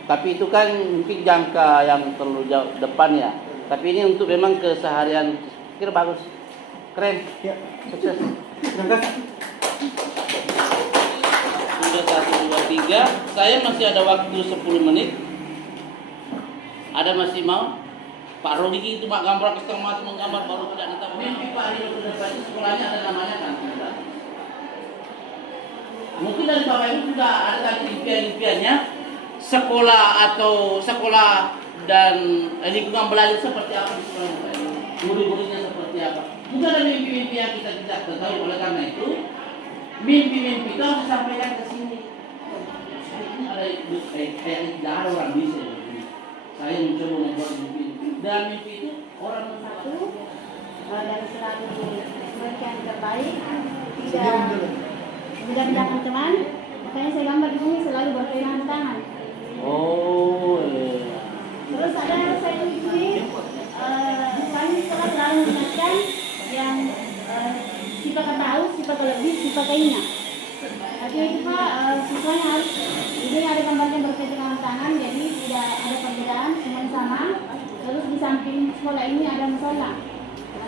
Tapi itu kan mungkin jangka yang terlalu jauh depan ya. Tapi ini untuk memang keseharian, kira bagus. Keren. Ya, Sukses. terima kasih. Sudah 1, 2, 3. Saya masih ada waktu 10 menit. Ada masih mau? Pak Rogi itu mak gambar menggambar baru tidak nanti. Mimpi Pak Adi sudah sekolahnya ada namanya kan? Mungkin dari Bapak Ibu sudah ada tadi impian-impiannya sekolah dan lingkungan belajar seperti apa di sekolah Bapak Ibu. Guru-gurunya seperti apa. Mungkin ada mimpi-mimpi yang kita tidak ketahui, oleh karena itu mimpi-mimpi itu harus disampaikan ke sini. Ada kayak tidak ada orang bisa. Saya mencoba membuat mimpi. Dan mimpi itu orang satu dan selalu mereka yang terbaik, tidak merendahkan teman. Makanya saya gambar di sini selalu berpegangan tangan. Oh, iya. Terus ada saya di sini kami sekolah selalu mengingatkan yang sifat tahu, sifat lebih, sifat ingat. Artinya itu Pak, siswanya harus ini ada gambarnya berpegangan tangan, jadi tidak ada perbedaan, semuanya sama. Terus di samping sekolah ini ada musola.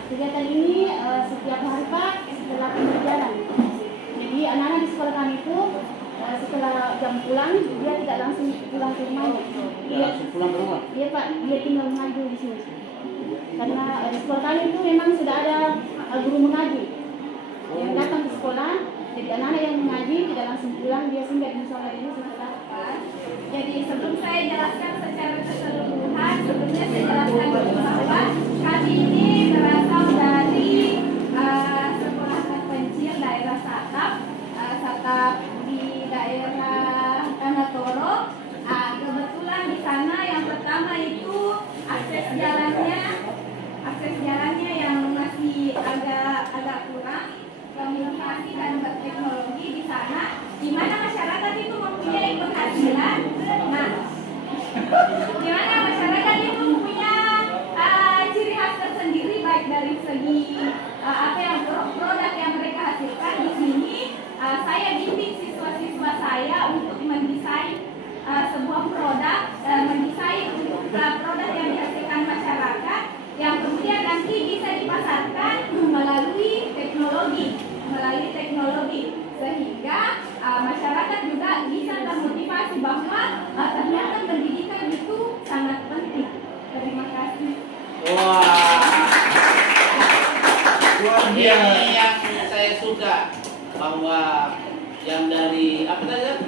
Kegiatan ini setiap hari Pak setelah berjalan. Jadi anak-anak di sekolah kami itu setelah jam pulang dia tidak langsung pulang ke rumahnya. Dia langsung pulang ke rumah. Iya Pak, dia tinggal mengaji di sini. Karena di sekolah kami itu memang sudah ada guru mengaji yang datang ke sekolah. Jadi anak-anak yang mengaji tidak langsung pulang, dia singgah di musola ini setelah. Jadi sebelum saya jelaskan secara keseluruhan, sebelumnya saya jelaskan dulu bahwa kami ini berasal dari sekolah terpencil daerah Satap di daerah Tanatoro. Kebetulan di sana yang pertama itu akses jalannya yang masih agak kurang, komunikasi dan berteknologi di sana, di mana masyarakat itu mempunyai penghasilan. Nah, di mana masyarakat itu punya ciri khas tersendiri baik dari segi produk yang mereka hasilkan. Di sini saya bimbing siswa-siswa saya untuk mendesain sebuah produk, mendesain untuk produk yang dihasilkan masyarakat yang kemudian nanti bisa dipasarkan melalui teknologi sehingga masyarakat juga bisa termotivasi bahwa ternyata pendidikan itu sangat penting. Terima kasih. Wah, ini yang saya suka bahwa yang dari apa saja?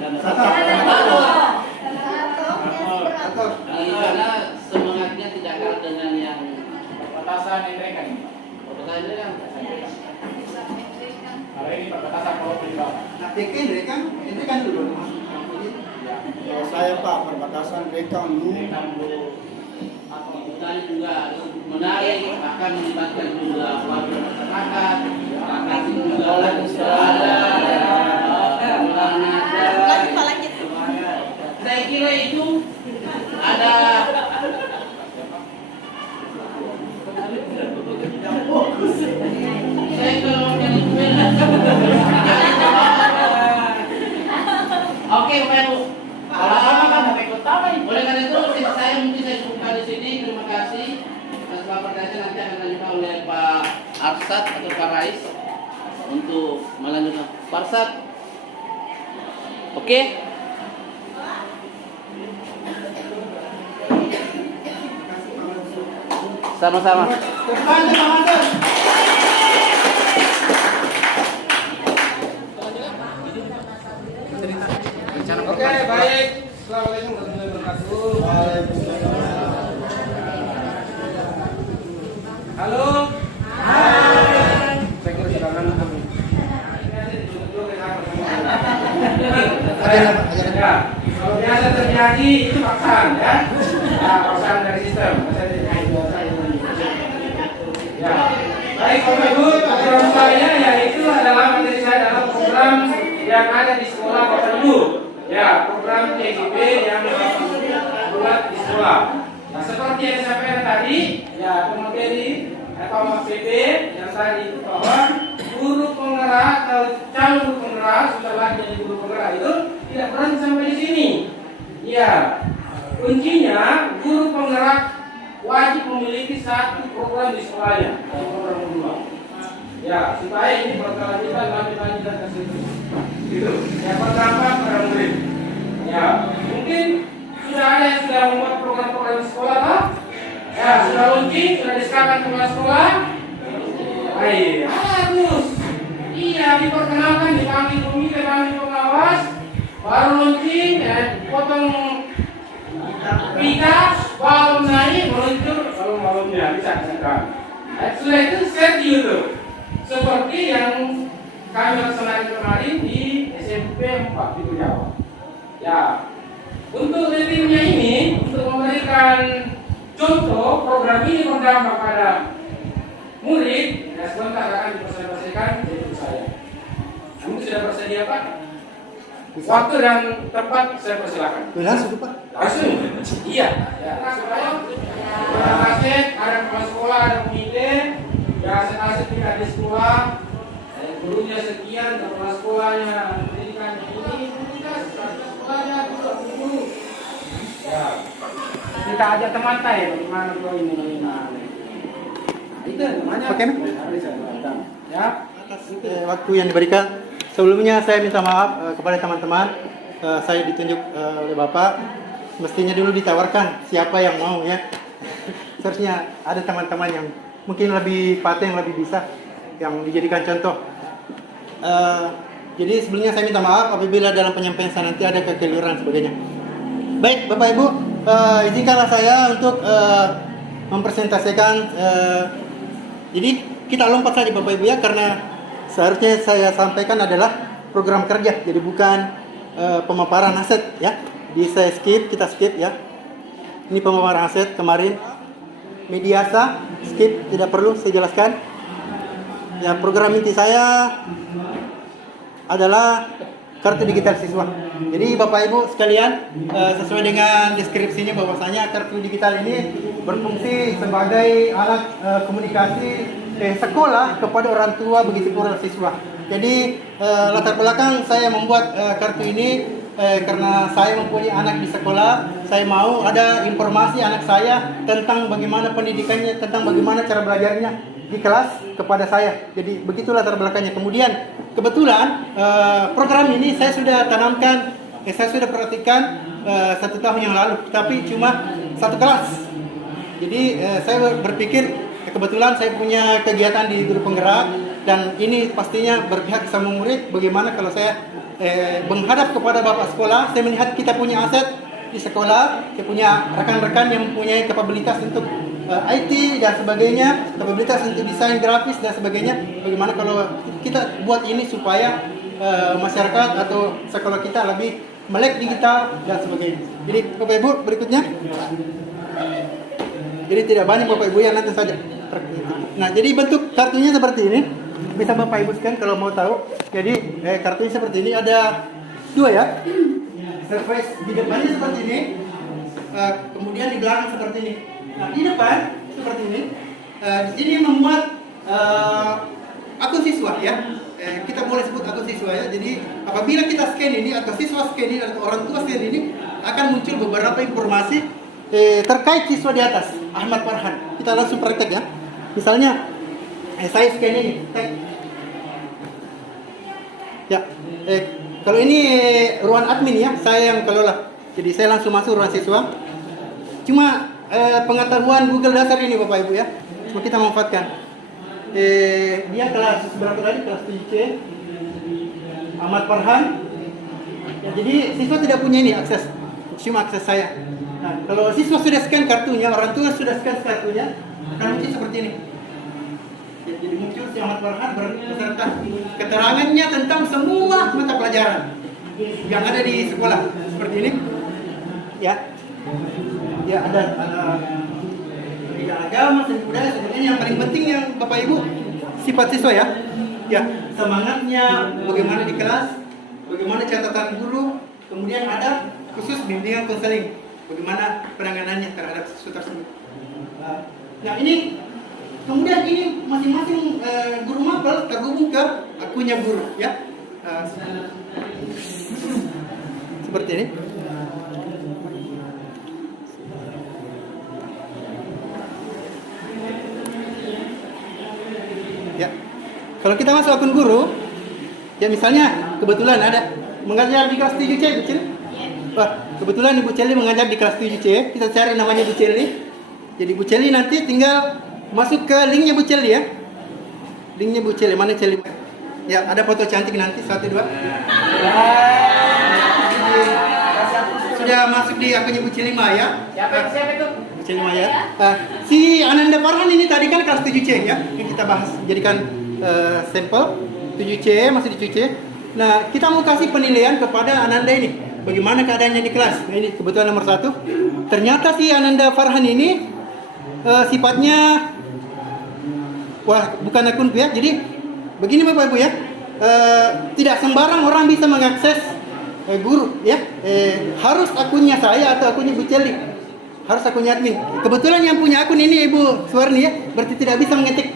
Karena semangatnya tidak kalah dengan yang perbatasan mereka ini. Perbatasan ini kan. Kalau ini perbatasan kalau pribadi. Nah, ini kan dulu. Kalau saya Pak, perbatasan Rekang dulu. Kita juga menarik, akan melibatkan juga warga masyarakat, akan juga ada. Saya kira itu ada saya kalau jadi oke, Bapak Ibu. Oleh karena itu saya cukupkan di sini. Terima kasih. Setelah pertanyaan nanti akan dilanjutkan oleh Pak Arsad atau Pak Rais untuk melanjutkan. Pak Arsad, oke? Sama-sama. Oke, baik. Assalamualaikum warahmatullahi wabarakatuh. Halo. Hai. Saya kira silakan. Ya, kalau biasa terjadi itu paksaan ya. Paksaan dari sistem. Ya. Baik, Bapak Ibu, program saya yaitu adalah materi saya dalam program yang ada di sekolah Bapak Ibu. Ya, program TGP yang buat di sekolah. Nah, seperti yang disampaikan tadi, ya materi atau PP yang tadi itu bahwa guru penggerak atau calon guru penggerak setelah jadi guru penggerak itu tidak berhenti sampai di sini. Ya, kuncinya guru penggerak wajib memiliki satu program di sekolahnya, program kedua. Ya, supaya ini berkelanjutan lanjutan ke situ. Gitu. Yang pertama para murid. Ya, mungkin sudah ada yang sudah membuat program-program di sekolah, Pak? Ya, sudah launching, sudah disahkan ke sekolah. Baik, harus. Iya, diperkenalkan, dipanggil komite, dipanggil pengawas. dilakukan. Nah, setelah itu share di YouTube. Seperti yang kami laksanakan kemarin di SMP 4 di Jawa. Ya, untuk timnya ini, untuk memberikan contoh program ini berdampak pada murid, ya sebentar akan dipresentasikan yaitu saya. Kamu sudah bersedia Pak? Waktu dan tempat saya persilakan. Langsung Pak. Langsung? Iya. Ya, supaya ada aset, ada kepala sekolah, ada komite, ya aset-aset tidak di sekolah, gurunya sekian, kepala sekolahnya, pendidikannya ini, komunitas, sekolahnya, guru. Ya. Kita ajak teman saya bagaimana kalau ini bagaimana. Itu namanya. Oke, Ya. atas waktu yang diberikan. Sebelumnya saya minta maaf kepada teman-teman. Saya ditunjuk oleh Bapak. Mestinya dulu ditawarkan siapa yang mau ya. Seharusnya ada teman-teman yang mungkin lebih paten, lebih bisa, yang dijadikan contoh. Jadi sebelumnya saya minta maaf apabila dalam penyampaian saya nanti ada kekeliruan sebagainya. Baik Bapak Ibu, izinkanlah saya untuk mempresentasikan. Jadi kita lompat saja Bapak Ibu ya, karena seharusnya saya sampaikan adalah program kerja, jadi bukan pemaparan aset ya. Saya skip, kita skip ya. Ini pemaparan aset kemarin. Mediasa, skip, tidak perlu saya jelaskan. Ya, program inti saya adalah kartu digital siswa. Jadi Bapak Ibu sekalian, sesuai dengan deskripsinya bahwasanya kartu digital ini berfungsi sebagai alat komunikasi sekolah kepada orang tua, begitu pula siswa. Jadi latar belakang saya membuat kartu ini karena saya mempunyai anak di sekolah. Saya mau ada informasi anak saya tentang bagaimana pendidikannya, tentang bagaimana cara belajarnya di kelas kepada saya. Jadi begitulah latar belakangnya. Kemudian kebetulan program ini saya sudah tanamkan, saya sudah perhatikan 1 tahun yang lalu, tapi cuma 1 kelas. Jadi saya berpikir kebetulan saya punya kegiatan di guru penggerak, dan ini pastinya berpihak sama murid. Bagaimana kalau saya menghadap kepada bapak sekolah, saya melihat kita punya aset di sekolah, kita punya rekan-rekan yang mempunyai kapabilitas untuk IT dan sebagainya, kapabilitas untuk desain grafis dan sebagainya. Bagaimana kalau kita buat ini supaya masyarakat atau sekolah kita lebih melek digital dan sebagainya. Jadi Bapak Ibu berikutnya. Jadi tidak banyak Bapak Ibu yang nanti saja. Nah, jadi bentuk kartunya seperti ini. Bisa Bapak Ibu scan kalau mau tahu. Jadi kartunya seperti ini, ada 2 ya. Surface di depannya seperti ini. Kemudian di belakang seperti ini. Nah, di depan seperti ini. Ini memuat akun siswa ya. Kita boleh sebut akun siswa ya. Jadi apabila kita scan ini atau siswa scan ini atau orang tua scan ini, akan muncul beberapa informasi terkait siswa di atas, Ahmad Farhan. Kita langsung praktek ya. Misalnya saya scan ini tag. Ya, kalau ini ruang admin ya, saya yang kelola. Jadi saya langsung masuk ruang siswa. Cuma pengetahuan Google dasar ini Bapak Ibu ya, cuma kita manfaatkan. Dia kelas berapa tadi? Kelas 7C, Ahmad Farhan. Ya, jadi siswa tidak punya ini akses, cuma akses saya. Nah, kalau siswa sudah scan kartunya, orang tua sudah scan kartunya, akan muncul seperti ini. Ya, jadi muncul si Ahmad Farhan beserta keterangannya tentang semua mata pelajaran yang ada di sekolah, seperti ini. Ya. Ya, ada agama, seni budaya, sebenarnya yang paling penting yang Bapak Ibu sifat siswa ya. Ya, semangatnya, bagaimana di kelas, bagaimana catatan guru, kemudian ada khusus bimbingan konseling, bagaimana penanganannya terhadap siswa tersebut. Nah, ini kemudian ini masing-masing guru mapel terhubung ke akunnya guru ya. Seperti ini. Ya, kalau kita masuk akun guru, ya misalnya kebetulan ada mengajar di kelas 7C, Bu Celi. Wah, kebetulan Ibu Celi mengajar di kelas 7C, kita cari namanya Bu Celi. Jadi Bu Celi nanti tinggal masuk ke linknya Bu Celi ya. Linknya Bu Celi, mana Celi? Ya, ada foto cantik nanti, 1, 2. Sudah masuk di akunnya Bu Celi ya. Siapa itu? Celi Maya. Si Ananda Farhan ini tadi kan kelas 7C ya, yang kita bahas jadikan sampel 7C masih di 7C. Nah, kita mau kasih penilaian kepada Ananda ini. Bagaimana keadaannya di kelas? Nah, ini kebetulan nomor 1. Ternyata si Ananda Farhan ini sifatnya bukan akun ya. Jadi begini Bapak Ibu ya. Tidak sembarang orang bisa mengakses guru ya. Harus akunnya saya atau akunnya Bu Celi. Harus akunnya admin. Kebetulan yang punya akun ini Ibu Suwarni ya, berarti tidak bisa mengetik.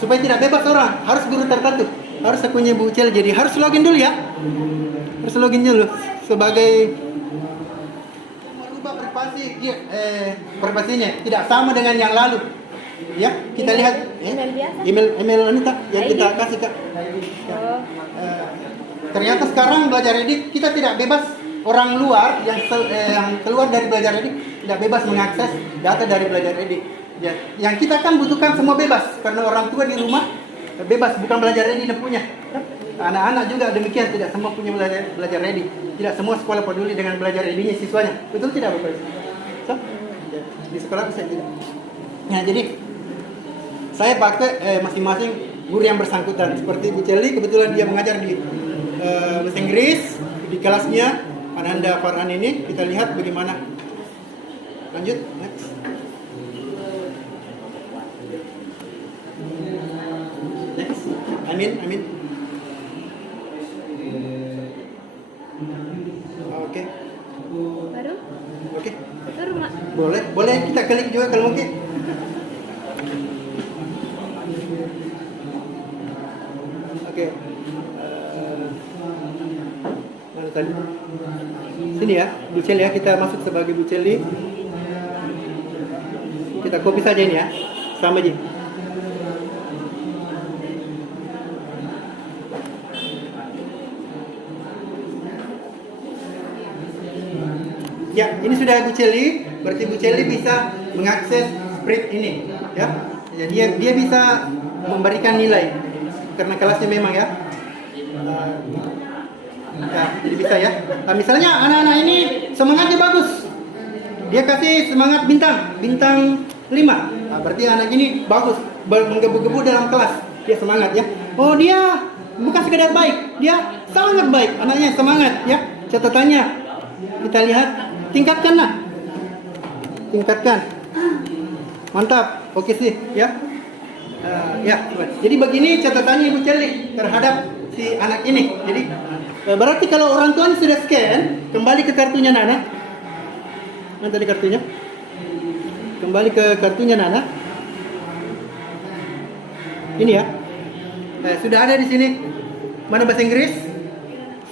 Supaya tidak bebas orang, harus guru tertentu. Harus akunnya Bu Celi. Jadi harus login dulu ya. Harus login dulu sebagai merubah privasinya tidak sama dengan yang lalu. Ya, kita lihat Email biasa? email Anita yang kita kasih Kak. Ya. Ternyata sekarang belajar edik kita tidak bebas, orang luar yang keluar dari belajar edik tidak bebas mengakses data dari belajar edik. Ya, yang kita kan butuhkan semua bebas karena orang tua di rumah bebas, bukan belajar edik yang punya. Anak-anak juga demikian, tidak semua punya belajar edik. Tidak semua sekolah peduli dengan belajar ediknya siswanya. Betul tidak Bapak? So, ya, di sekolah saya tidak. Nah, jadi saya pakai masing-masing guru yang bersangkutan. Seperti Bu Celi, kebetulan dia mengajar di bahasa Inggris di kelasnya Ananda Farhan ini. Kita lihat bagaimana. Lanjut, next. Next, Amin. Oke. Baru? Oke. Baru Mak. Boleh kita klik juga kalau mungkin. Oke. Mana tadi? Sini ya, Bu Celi ya, kita masuk sebagai Bu Celi. Kita copy saja ini ya, sama aja. Ya, ini sudah Bu Celi, berarti Bu Celi bisa mengakses spread ini, ya. Jadi dia bisa memberikan nilai karena kelasnya memang ya. Ya, jadi bisa ya. Nah, misalnya anak-anak ini semangatnya bagus, dia kasih semangat bintang 5. Nah, berarti anak ini bagus, menggebu-gebu dalam kelas, dia semangat ya. Oh, dia bukan sekedar baik, dia sangat baik, anaknya semangat ya. Catatannya kita lihat. Tingkatkan. Mantap. Oke sih, ya. Ya, jadi begini catatannya Ibu Celi terhadap si anak ini. Jadi berarti kalau orang tua sudah scan, kembali ke kartunya Nana. Mana tadi kartunya? Kembali ke kartunya Nana. Ini ya. Sudah ada di sini. Mana bahasa Inggris?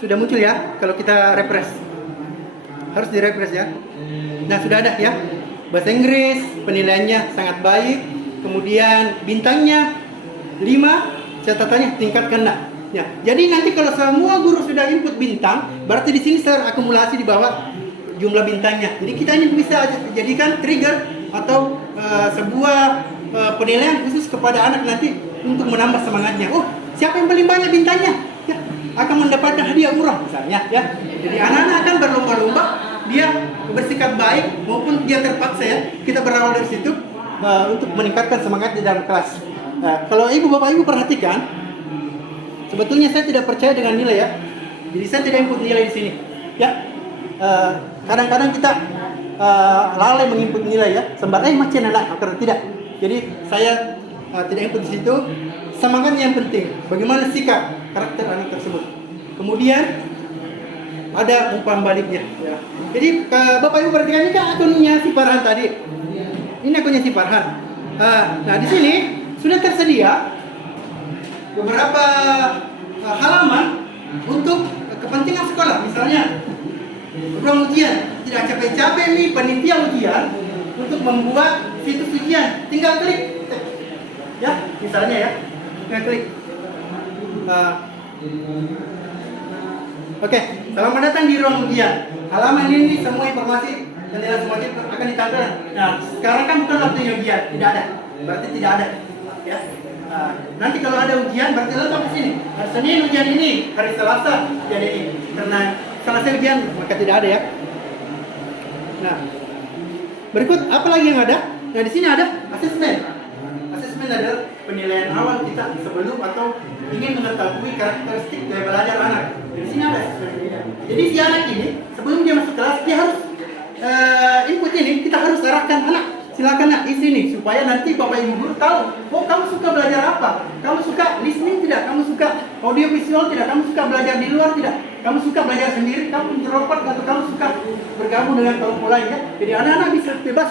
Sudah muncul ya kalau kita refresh. Harus direfresh ya. Nah, sudah ada ya. Bahasa Inggris, penilaiannya sangat baik. Kemudian bintangnya 5, catatannya tingkat kena. Ya. Jadi nanti kalau semua guru sudah input bintang, berarti di sini terakumulasi di bawah jumlah bintangnya. Jadi kita ini bisa jadikan trigger atau sebuah penilaian khusus kepada anak nanti untuk menambah semangatnya. Oh, siapa yang paling banyak bintangnya? Ya, akan mendapatkan hadiah murah misalnya ya. Jadi anak-anak akan berlomba-lomba, dia bersikap baik maupun dia terpaksa ya. Kita berawal dari situ untuk meningkatkan semangat di dalam kelas. Nah, kalau Ibu Bapak Ibu perhatikan, sebetulnya saya tidak percaya dengan nilai ya. Jadi saya tidak input nilai di sini. Ya. Kadang-kadang kita lalai menginput nilai ya. Sembarang macam anak karena tidak. Jadi saya tidak input di situ. Semangatnya yang penting. Bagaimana sikap karakter anak tersebut. Kemudian ada umpan baliknya. Ya. Jadi Bapak Ibu perhatikan ini kan akunnya si Farhan tadi. Ini akunnya si Farhan. Nah di sini sudah tersedia beberapa halaman untuk kepentingan sekolah. Misalnya ruang ujian. Tidak capek-capek nih panitia ujian untuk membuat situs ujian. Tinggal klik. Ya, misalnya ya. Tinggal klik. Oke, selamat datang di ruang ujian. Halaman ini semua informasi dan nilai semuanya akan ditampilkan. Nah, sekarang kan bukan waktunya ujian, tidak ada. Berarti tidak ada. Ya. Nanti kalau ada ujian berarti lengkap di sini. Hari Senin ujian ini, hari Selasa ujian ini. Karena Selasa ujian maka tidak ada ya. Nah, Berikut apa lagi yang ada? Nah di sini ada asesmen. Asesmen adalah penilaian awal kita sebelum atau ingin mengetahui karakteristik gaya belajar anak. Di sini ada asesmen. Jadi si anak ini sebelum dia masuk kelas dia harus input ini kita harus arahkan anak. Silakan nak isi nih supaya nanti bapak ibu guru tahu. Oh kamu suka belajar apa? Kamu suka listening tidak? Kamu suka audio visual tidak? Kamu suka belajar di luar tidak? Kamu suka belajar sendiri? Kamu introvert atau kamu suka bergabung dengan kelompok lain ya? Jadi anak-anak bisa bebas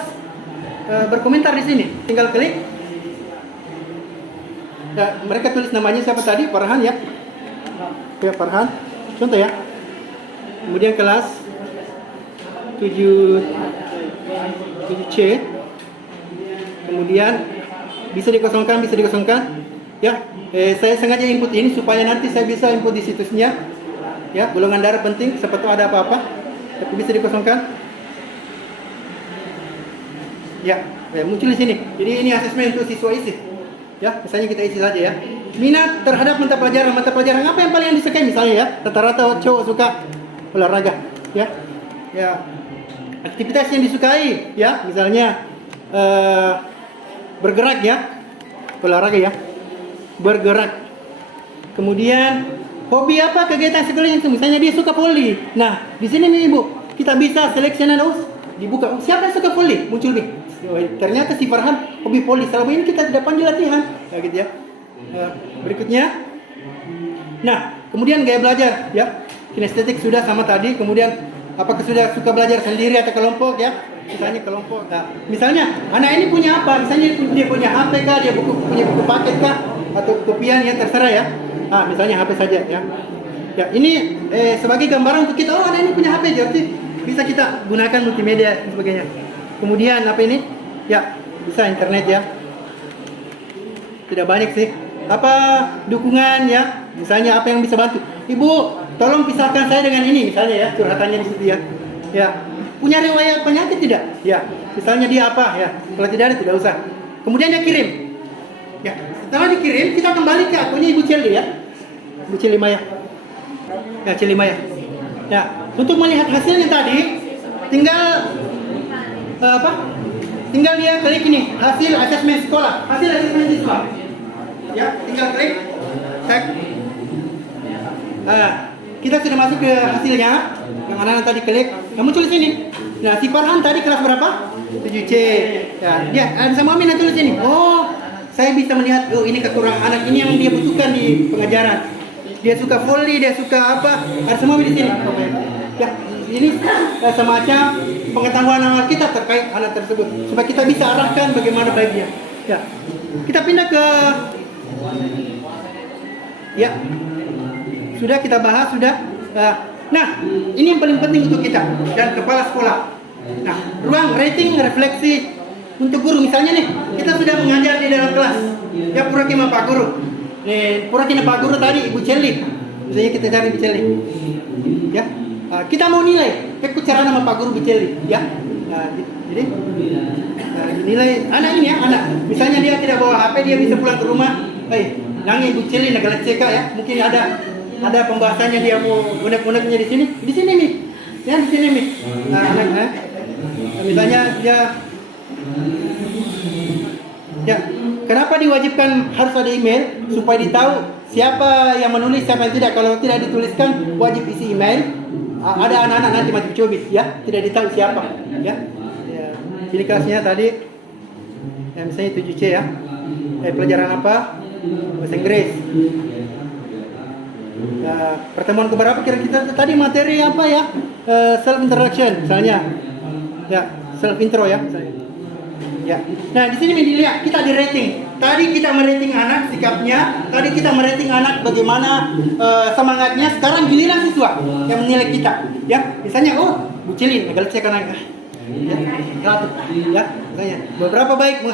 berkomentar di sini. Tinggal klik. Ya, mereka tulis namanya siapa tadi? Farhan ya. Ya Farhan. Contoh ya. Kemudian kelas 7C. Kemudian bisa dikosongkan ya. Saya sengaja input ini supaya nanti saya bisa input di situsnya ya. Golongan darah penting, siapa tahu ada apa-apa, tapi bisa dikosongkan ya, muncul di sini. Jadi ini asesmen untuk siswa isi ya. Misalnya kita isi saja ya, minat terhadap mata pelajaran apa yang paling disukai misalnya ya. Rata-rata cowok suka olahraga ya, aktivitas yang disukai ya, misalnya bergerak ya, olahraga ya, bergerak. Kemudian hobi apa, kegiatan sekolah itu, misalnya dia suka voli. Nah di sini nih ibu, kita bisa seleksian dibuka. Siapa yang suka voli? Muncul nih. Ternyata si Farhan hobi voli. Selama ini kita tidak panggil latihan, ya gitu ya. Berikutnya, nah kemudian gaya belajar ya, kinestetik sudah sama tadi. Kemudian apakah sudah suka belajar sendiri atau kelompok ya? Misalnya kelompok. Nah, misalnya anak ini punya apa? Misalnya dia punya HP kah? Dia punya buku paket kah? Atau kopian ya, terserah ya. Nah, misalnya HP saja ya. Ya, ini sebagai gambaran untuk kita. Oh, anak ini punya HP, jadi bisa kita gunakan multimedia dan sebagainya. Kemudian apa ini? Ya, bisa internet ya. Tidak banyak sih. Apa dukungan ya? Misalnya apa yang bisa bantu? Ibu, tolong pisahkan saya dengan ini misalnya ya, curhatannya di situ ya. Ya. Punya riwayat penyakit tidak? Ya. Misalnya dia apa ya? Kalau tidak ada tidak usah. Kemudian dia kirim. Ya. Setelah dikirim, kita kembali ke akunnya Ibu Celi ya. Ibu Celi Maya. Ya, Celi Maya. Ya, untuk melihat hasilnya tadi tinggal tinggal dia klik ini, hasil asesmen sekolah, hasil asesmen siswa. Ya, tinggal klik, cek. Kita sudah masuk ke hasilnya. Yang anak-anak tadi klik, yang muncul di sini. Nah, si Farhan tadi kelas berapa? 7C. Ya, dia ada sama Amin tulis sini. Oh, saya bisa melihat ini kekurangan anak ini yang dia butuhkan di pengajaran. Dia suka volley, dia suka apa? Ada semua di sini. Ya, ini semacam pengetahuan awal kita terkait anak tersebut supaya kita bisa arahkan bagaimana baiknya. Ya, kita pindah ke ya. Sudah kita bahas sudah. Nah, ini yang paling penting untuk kita dan kepala sekolah. Nah, ruang rating refleksi untuk guru. Misalnya nih, kita sudah mengajar di dalam kelas. Ya, Purakina Pak Guru. Purakina Pak Guru tadi Ibu Celi. Misalnya kita cari Ibu Celi. Ya, kita mau nilai. Cara nama Pak Guru Ibu Celi. Ya, jadi nilai anak ini ya, anak. Misalnya dia tidak bawa HP, dia bisa pulang ke rumah. Nangis Ibu Celi negara CK ya. Mungkin ada pembahasannya dia mau unek-uneknya di sini nih ya, di sini nih. Misalnya dia ya, kenapa diwajibkan harus ada email supaya ditahu siapa yang menulis siapa yang tidak. Kalau tidak dituliskan wajib isi email. Ada anak-anak nanti macam cubit ya, tidak ditahu siapa ya. Ini kelasnya tadi ya, misalnya 7C ya. Pelajaran apa? Bahasa Inggris. Pertemuan keberapa kira-kira tadi materi apa ya? Self introduction misalnya. Ya, self intro ya. Ya. Nah, di sini dilihat kita di rating. Tadi kita merating anak sikapnya, tadi kita merating anak bagaimana semangatnya. Sekarang giliran siswa yang menilai kita. Ya, misalnya Bu Cilin, agak saya kan ya, misalnya beberapa baik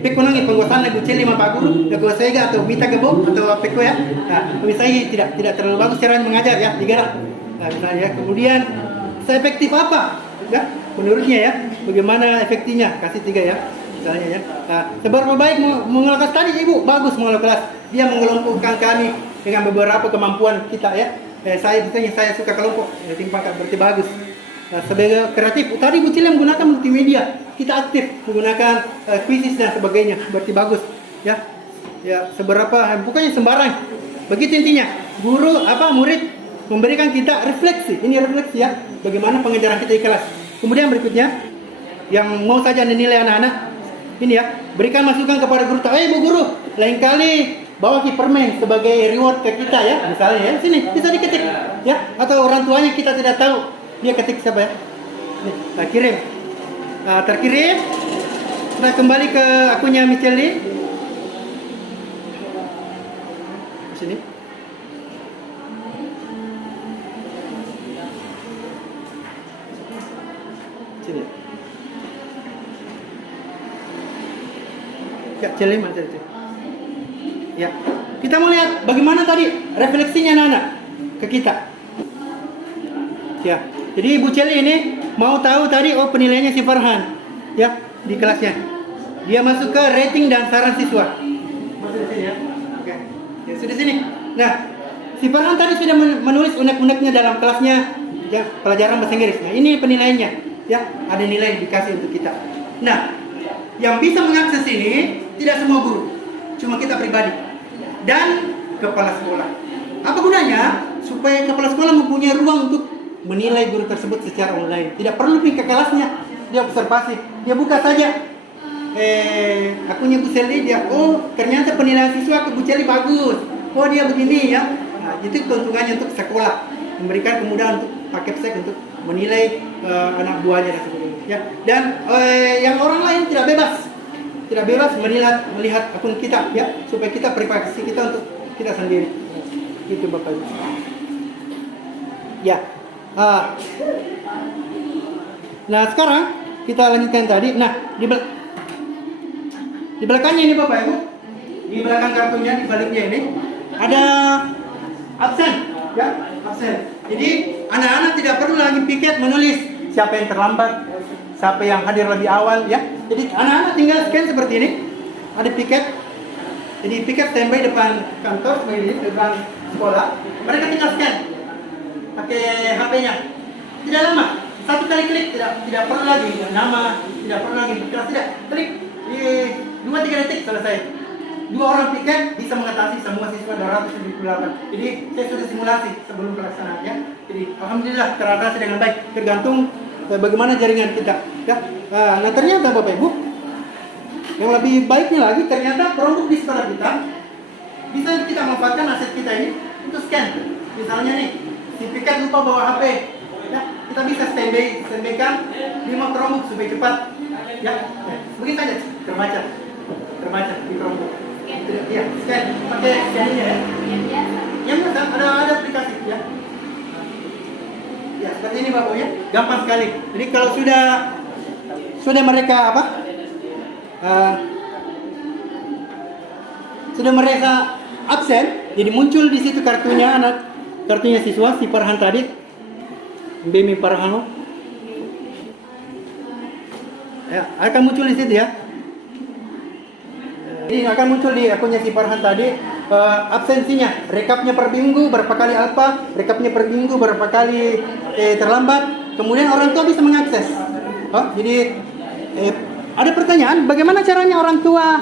peko nangi penggosan Bu Cilin sama Pak Guru, ya saya atau minta ke Bu atau peko ya. Nah, misalnya tidak terlalu bagus cara mengajar ya, digarap. Nah, misalnya kemudian seefektif apa? Ya, menurutnya ya, bagaimana efektifnya? Kasih 3 ya. Misalnya ya. Nah, seberapa baik mengelola kelas tadi Ibu? Bagus mengelola kelas. Dia mengelompokkan kami dengan beberapa kemampuan kita ya. Saya suka kelompok, timpang berarti bagus. sebagai kreatif. Tadi Bu Cili menggunakan multimedia, kita aktif menggunakan kuisis dan sebagainya, berarti bagus ya. Ya, seberapa bukannya sembarang. Begitu intinya. Guru murid memberikan kita refleksi. Ini refleksi ya, bagaimana pengajaran kita di kelas. Kemudian berikutnya yang mau saja dinilai anak-anak, ini ya, berikan masukan kepada guru. Bu guru, lain kali bawa permen sebagai reward ke kita ya, misalnya ya, sini bisa diketik ya, atau orang tuanya kita tidak tahu, dia ketik siapa ya, nih, kirim, terkirim, kita kembali ke akunnya Michelle sini. Sini. Ya, Celi mana tadi? Ya, kita mau lihat bagaimana tadi refleksinya anak-anak ke kita. Ya, jadi Ibu Celi ini mau tahu tadi penilaiannya si Farhan ya di kelasnya. Dia masuk ke rating dan saran siswa. Masuk di sini ya. Oke. Ya, sudah sini. Nah, si Farhan tadi sudah menulis unek-uneknya dalam kelasnya ya, pelajaran bahasa Inggris. Nah, ini penilaiannya ya, ada nilai dikasih untuk kita. Nah, yang bisa mengakses ini tidak semua guru, cuma kita pribadi dan kepala sekolah. Apa gunanya? Supaya kepala sekolah mempunyai ruang untuk menilai guru tersebut secara online. Tidak perlu pergi ke kelasnya, dia observasi, dia buka saja akunnya Bu Celi, dia ternyata penilaian siswa ke Bu Celi bagus, dia begini ya. Nah, itu keuntungannya untuk sekolah, memberikan kemudahan untuk Pak Kepsek untuk menilai anak buahnya dan sebagainya ya. Dan yang orang lain tidak bebas melihat akun kita ya, supaya kita privasi kita untuk kita sendiri. Itu Bapak Ibu. Ya. Nah, sekarang kita lanjutkan tadi. Nah, di belakangnya ini Bapak Ibu, di belakang kartunya, di baliknya ini ada absen ya, absen. Jadi anak-anak tidak perlu lagi piket menulis siapa yang terlambat, siapa yang hadir lebih awal ya. Jadi anak-anak tinggal scan seperti ini. Ada piket. Jadi piket standby depan kantor, seperti ini, depan sekolah. Mereka tinggal scan pakai HP-nya. Tidak lama, satu kali klik, tidak perlu lagi nama, tidak perlu lagi kelas, tidak klik di 2-3 detik selesai. 2 orang piket bisa mengatasi semua siswa 278. Jadi saya sudah simulasi sebelum pelaksanaan ya. Jadi alhamdulillah teratasi dengan baik, tergantung bagaimana jaringan kita ya. Nah, ternyata Bapak Ibu, yang lebih baiknya lagi, ternyata Chromebook di sekolah kita bisa kita manfaatkan aset kita ini untuk scan. Misalnya nih, si piket lupa bawa HP ya, kita bisa standby-kan 5 Chromebook supaya cepat ya. Begitu saja, terbaca di Chromebook. Iya, scan pakai scannya ya. Yang biasa ada aplikasi ya. Ya, seperti ini Bapak ya, gampang sekali. Jadi kalau sudah mereka sudah mereka absen, jadi muncul di situ kartunya siswa si Farhan tadi, Bemi Farhan. Ya, akan muncul di situ ya. Jadi akan muncul di akunnya si Farhan tadi absensinya, rekapnya per minggu berapa kali alfa, rekapnya per minggu berapa kali terlambat. Kemudian orang tua bisa mengakses. Jadi ada pertanyaan, bagaimana caranya orang tua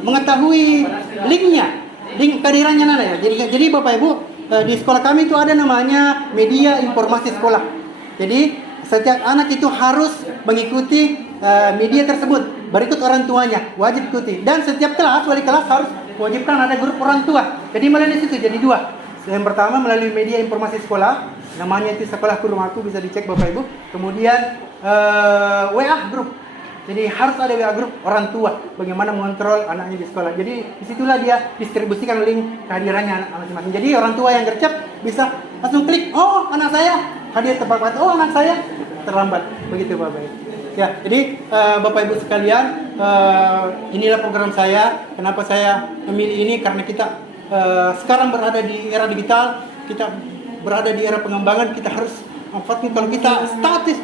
mengetahui link kehadirannya Nana ya. Jadi Bapak Ibu, di sekolah kami itu ada namanya media informasi sekolah. Jadi setiap anak itu harus mengikuti media tersebut, berikut orang tuanya, wajib ikuti. Dan setiap kelas, wali kelas harus wajibkan ada grup orang tua. Jadi melalui situ jadi 2. Yang pertama melalui media informasi sekolah, namanya itu Sekolahku Rumahku, bisa dicek Bapak Ibu. Kemudian WA grup. Jadi harus ada WA grup orang tua, bagaimana mengontrol anaknya di sekolah. Jadi disitulah dia distribusikan link kehadirannya anak masing-masing. Jadi orang tua yang gercep bisa langsung klik, anak saya hadir tepat waktu, anak saya terlambat. Begitu Bapak Ibu. Ya, jadi Bapak Ibu sekalian, inilah program saya. Kenapa saya memilih ini? Karena kita sekarang berada di era digital, kita berada di era pengembangan, kita harus manfaatkan. Kalau kita statis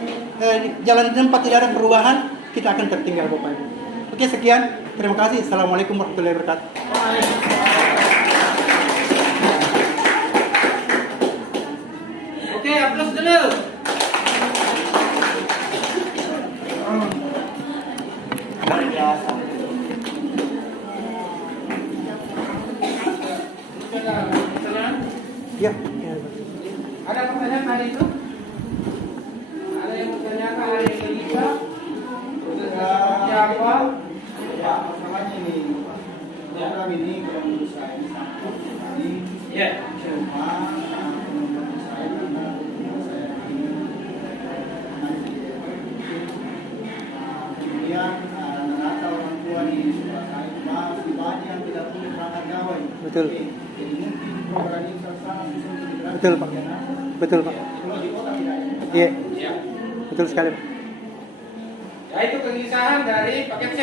jalan di tempat tidak ada perubahan, kita akan tertinggal Bapak Ibu. Oke, sekian. Terima kasih. Assalamualaikum warahmatullahi wabarakatuh. Oke, aplaus dulu. Ya. Ada pertanyaan tadi itu? Ada yang mau tanyakan, ada yang bisa? Siapa? Ya, masalahnya ini program ini kalau menurut saya ini sangat sekali. Ya. Cuma menurut saya karena saya ini kemudian rata-rata orang tua di sekolah saya masih banyak yang tidak punya perangkat gawai. Betul. Jadi mungkin program ini sangat susah untuk diterapkan. Betul, Pak. Betul, Pak. Kalau di kota tidak ada. Iya, Ya. betul sekali, Pak. Ya, itu kegelisahan dari paket C.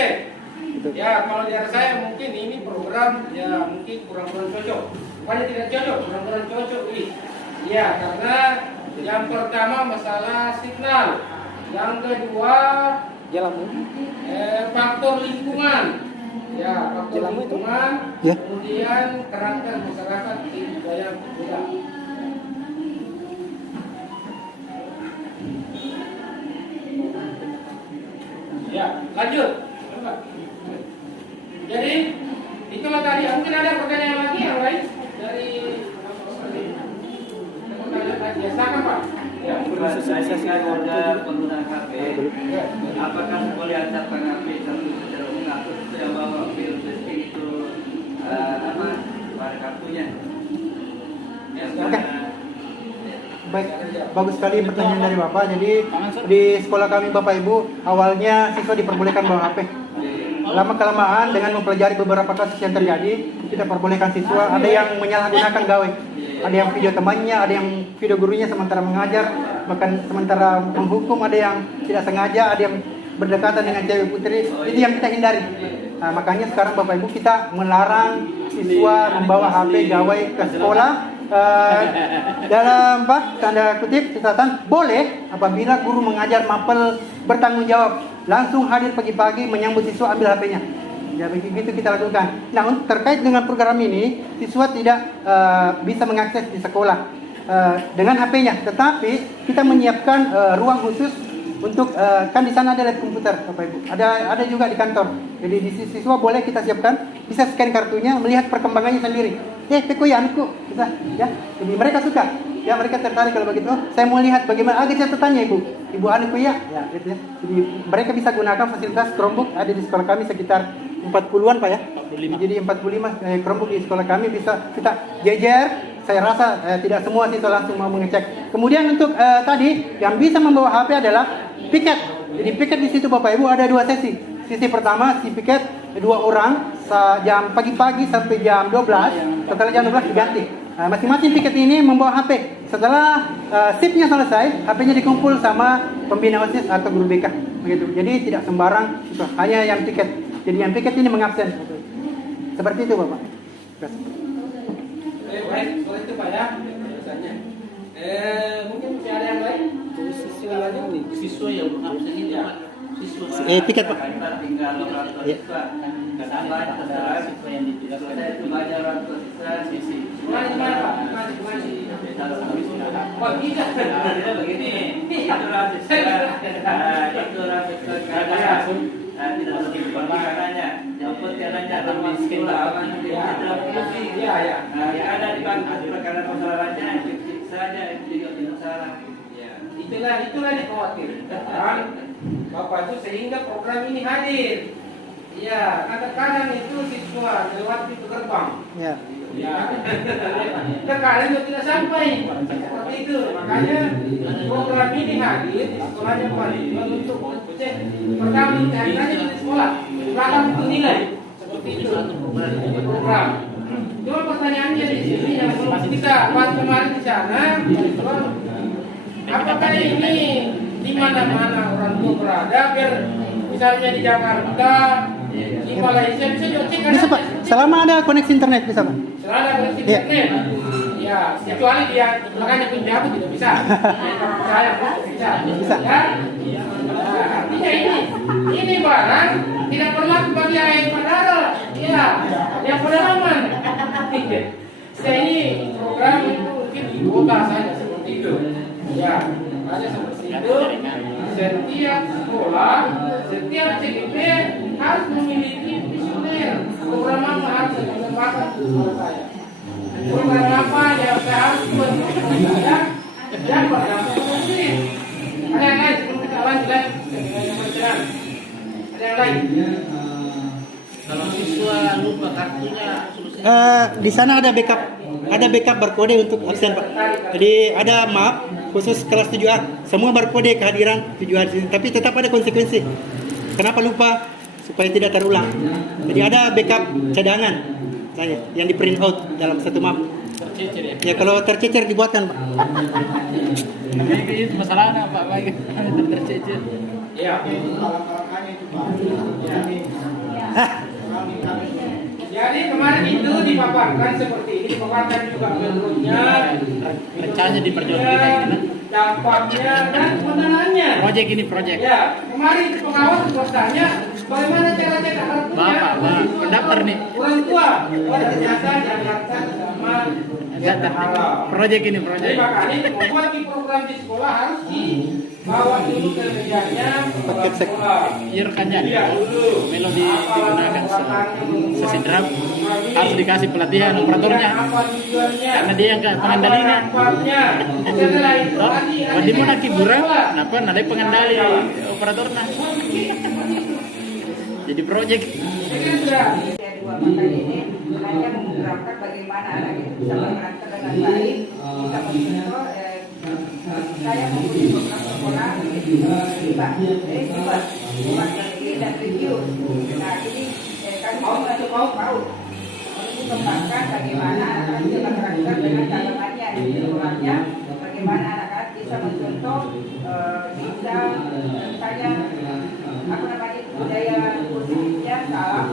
Betul. Ya, kalau dari saya mungkin ini program ya mungkin kurang-kurang cocok. Bukannya tidak cocok, kurang-kurang cocok ini. Ya, karena yang pertama masalah signal, yang kedua faktor lingkungan. Ya, faktor lingkungan. Ya. Kemudian kerangka masyarakat di budaya berbeda. Ya, lanjut. Jadi itulah tadi. Mungkin ada pertanyaan lagi yang lain dari pertanyaan tadi. Ya, silakan Pak. Ya, Sosialisasi keluarga pengguna HP. Apakah boleh antarkan HP satu secara umum atau yang bawa virus itu apa pada kartunya? Oke. Baik, bagus sekali pertanyaan dari Bapak. Jadi di sekolah kami Bapak Ibu awalnya siswa diperbolehkan bawa HP. Lama-kelamaan dengan mempelajari beberapa kasus yang terjadi, kita perbolehkan siswa. Ada yang menyalahgunakan gawai, ada yang video temannya, ada yang video gurunya sementara mengajar, bahkan sementara menghukum, ada yang tidak sengaja, ada yang berdekatan dengan cewek putri. Itu yang kita hindari. Nah, makanya sekarang Bapak Ibu kita melarang siswa membawa HP gawai ke sekolah. Dalam tanda kutip catatan boleh apabila guru mengajar mapel bertanggung jawab langsung hadir pagi-pagi menyambut siswa ambil HP-nya. Ya begitu kita lakukan. Nah terkait dengan program ini siswa tidak bisa mengakses di sekolah dengan HP-nya, tetapi kita menyiapkan ruang khusus untuk kan di sana ada lab komputer Bapak Ibu. Ada juga di kantor. Jadi di siswa boleh kita siapkan, bisa scan kartunya, melihat perkembangannya sendiri. Peko ya anakku, bisa ya. Jadi mereka suka. Ya mereka tertarik kalau begitu. Oh, saya mau lihat bagaimana catatannya Ibu anakku ya. Ya gitu ya. Jadi mereka bisa gunakan fasilitas Chromebook ada di sekolah kami sekitar 40-an Pak ya. Jadi 45 Chromebook di sekolah kami bisa kita jejer. Saya rasa tidak semua siswa langsung mau mengecek. Kemudian untuk tadi yang bisa membawa HP adalah piket. Jadi piket di situ Bapak Ibu ada 2 sesi. Sesi pertama si piket 2 orang jam pagi-pagi sampai jam 12. Setelah jam 12 diganti. Masing-masing piket ini membawa HP. Setelah shiftnya selesai, HP-nya dikumpul sama pembina OSIS atau guru BK. Begitu. Jadi tidak sembarang, hanya yang piket. Jadi yang piket ini mengabsen. Seperti itu Bapak. Baik, soal itu Pak ya. Biasanya. Mungkin masih ada yang lain? Siswa yang mengabsen ini Pak. Siswa. Piket Pak. Tinggal orang tua siswa. Kenapa terserah siswa yang tidak selesai itu belajar orang tua siswa sisi. Mulai di mana Pak? Oh tidak. Begini, itu orang siswa. Itu orang siswa tidak lebih permasalahannya. Yang penting adalah miskin lah. Iya ya. Ada di bangku perkara masalahnya, cek saja itu juga tidak masalah. Itulah dikhawatirkan Bapak itu sehingga program ini hadir. Ya, kadang-kadang itu siswa lewat pintu gerbang. Ya. Ya, terkadang juga tidak sampai seperti itu. Makanya program ini hadir di sekolahnya Pak untuk cek pertama dicari di sekolah, belakang itu nilai seperti itu program. Cuma pertanyaannya di sini yang belum kita bahas kemarin di sana, apakah ini di mana-mana orang tua berada biar misalnya di Jakarta, di Malaysia bisa juga cek Bisa Pak, selama ada koneksi internet bisa Pak. Selama ada koneksi internet. Ya, kecuali dia di belakangnya penjabat tidak bisa. Saya bisa. Bisa. Ya. Nah, artinya ini barang tidak berlaku bagi yang padahal. Ya, yang pedalaman. Saya ini program itu mungkin di kota saja seperti itu. Ya, ada seperti itu. Setiap sekolah, setiap CGP harus memiliki visioner. Program apa harus dikembangkan di sekolah saya. Program apa yang saya harus Siapa yang mau sendiri? Ada yang lain sebelum kita lanjut lagi? Ada yang lain? Kalau siswa lupa kartunya solusinya. Di sana ada backup barcode untuk absen Pak. Jadi ada map khusus kelas 7A, semua barcode kehadiran 7A di sini. Tapi tetap ada konsekuensi. Kenapa lupa? Supaya tidak terulang. Jadi ada backup cadangan saya yang di print out dalam satu map. Tercecer ya. Ya kalau tercecer dibuatkan Pak. Ini masalahnya Pak lagi tercecer. Ya. Jadi kemarin itu dipaparkan seperti ini, dipaparkan juga bentuknya, Rencananya diperjualbelikan gitu. dampaknya dan pendananya. Project ini project. Ya, kemarin pengawas bertanya bagaimana cara cetak kartunya. Bapak, pendaftar nih. Orang tua, ternyata dianggarkan sama Data. Project ini Jadi project. makanya membuat di program di sekolah harus dibawa dulu ke mejanya Paket sek. sekolah. Iya rekannya. Iya dulu. Melo digunakan sesi draft harus dikasih pelatihan operatornya. Apa tujuannya? Karena dia yang pengendalinya. Manfaatnya. Setelah itu Oh, tadi ada Wadi mau yang nak hiburan, sekolah. kenapa nanti pengendali operatornya. Jadi project. Ini kan sudah Dua paket ini hanya memperagakan bagaimana anak itu bisa berangkat dengan baik, bisa mencontoh saya mempunyai program sekolah tiba, buat review dan review. Nah ini kami mau mengembangkan bagaimana anak-anak bisa berangkat dengan dalamannya di sekolahnya, bagaimana anak-anak bisa mencontoh bisa misalnya apa namanya budaya positifnya salam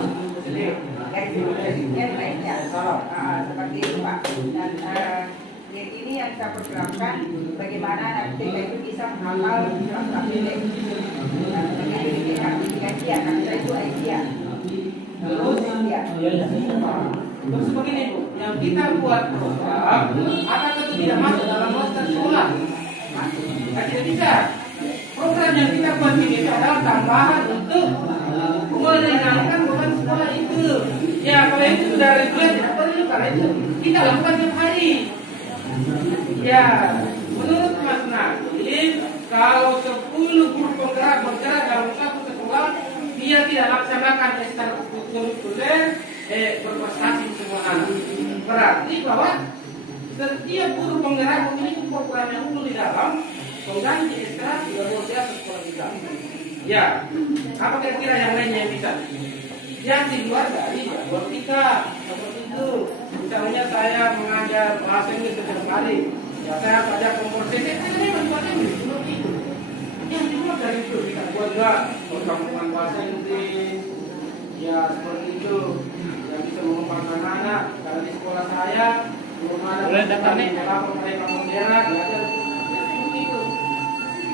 garisnya baiknya seperti itu Pak. Dan ini yang saya pergerakan bagaimana anak TK itu bisa menghafal surat-surat pendek. Dia kata itu Aisyah. Terus ya. Terus begini Bu, yang kita buat program, apakah itu tidak masuk dalam roster sekolah? Nah, tidak bisa. Program yang kita buat ini adalah tambahan untuk meringankan beban sekolah itu. Ya, kalau itu sudah reguler, tidak perlu karena itu kita lakukan tiap hari. Ya, menurut Mas Nadiem, kalau 10 guru penggerak bergerak dalam satu sekolah, dia tidak laksanakan ekstrakurikuler, berprestasi semua anak. Berarti bahwa setiap guru penggerak memiliki program yang unggul di dalam pengganti ekstra tidak luar biasa sekolah kita. Ya, apa kira-kira yang lainnya yang bisa? Yang di luar dari jadwal kita seperti itu. Misalnya saya mengajar bahasa Inggris setiap hari, ya saya ada konversasi, saya mengajar Inggris seperti itu. Yang di luar dari itu kita buat juga perkampungan bahasa Inggris, ya seperti itu. Yang bisa mengembangkan anak. Kalau di sekolah saya belum ada. Boleh daftar nih. Mereka modern, belajar seperti itu.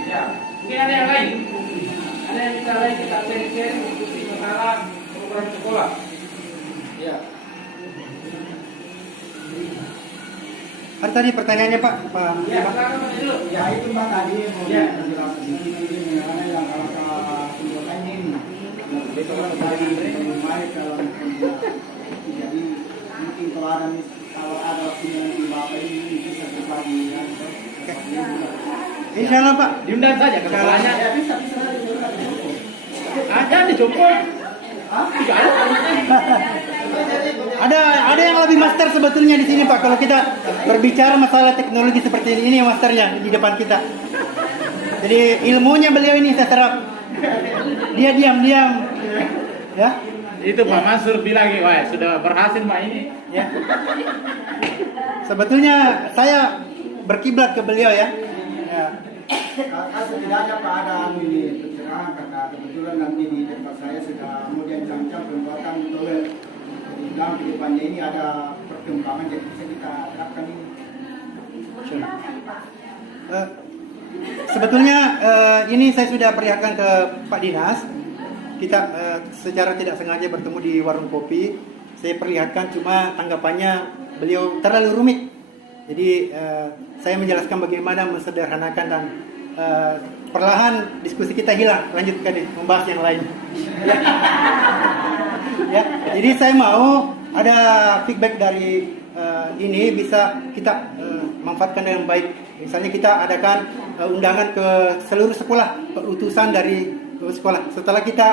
Ya, mungkin ada yang lain. Ada yang bisa lain kita share diskusi masalah program sekolah. Ya. Ada tadi pertanyaannya Pak. Ya, silakan Pak dulu. Ya itu Pak tadi mau Ya. menjelaskan ini mengenai yang kalau tuntutannya ini itu kan dari mulai kalau jadi mungkin kalau ada punya nanti Bapak ini bisa berbagi ya. Insya Allah Pak. Diundang saja ke sekolahnya. Ya bisa bisa. Ada dijemput. Ada yang lebih master sebetulnya di sini Pak. Kalau kita berbicara masalah teknologi seperti ini masternya di depan kita. Jadi ilmunya beliau ini saya serap. Dia diam-diam, ya. Itu Pak Mansur bilang, wah sudah berhasil Pak ini. Ya. Sebetulnya saya berkiblat ke beliau ya. Ya. Setidaknya Pak ada ini pencerahan karena kebetulan nanti di tempat saya sudah kemudian jam-jam pembuatan toilet. Jadi dalam kedepannya ini ada perkembangan jadi bisa kita terapkan ini. Sebetulnya ini saya sudah perlihatkan ke Pak Dinas. Kita secara tidak sengaja bertemu di warung kopi. Saya perlihatkan cuma tanggapannya beliau terlalu rumit. Jadi saya menjelaskan bagaimana mensederhanakan dan perlahan diskusi kita hilang. Lanjutkan membahas yang lain. Ya, jadi saya mau ada feedback dari ini bisa kita manfaatkan dengan baik. Misalnya kita adakan undangan ke seluruh sekolah, utusan dari sekolah. Setelah kita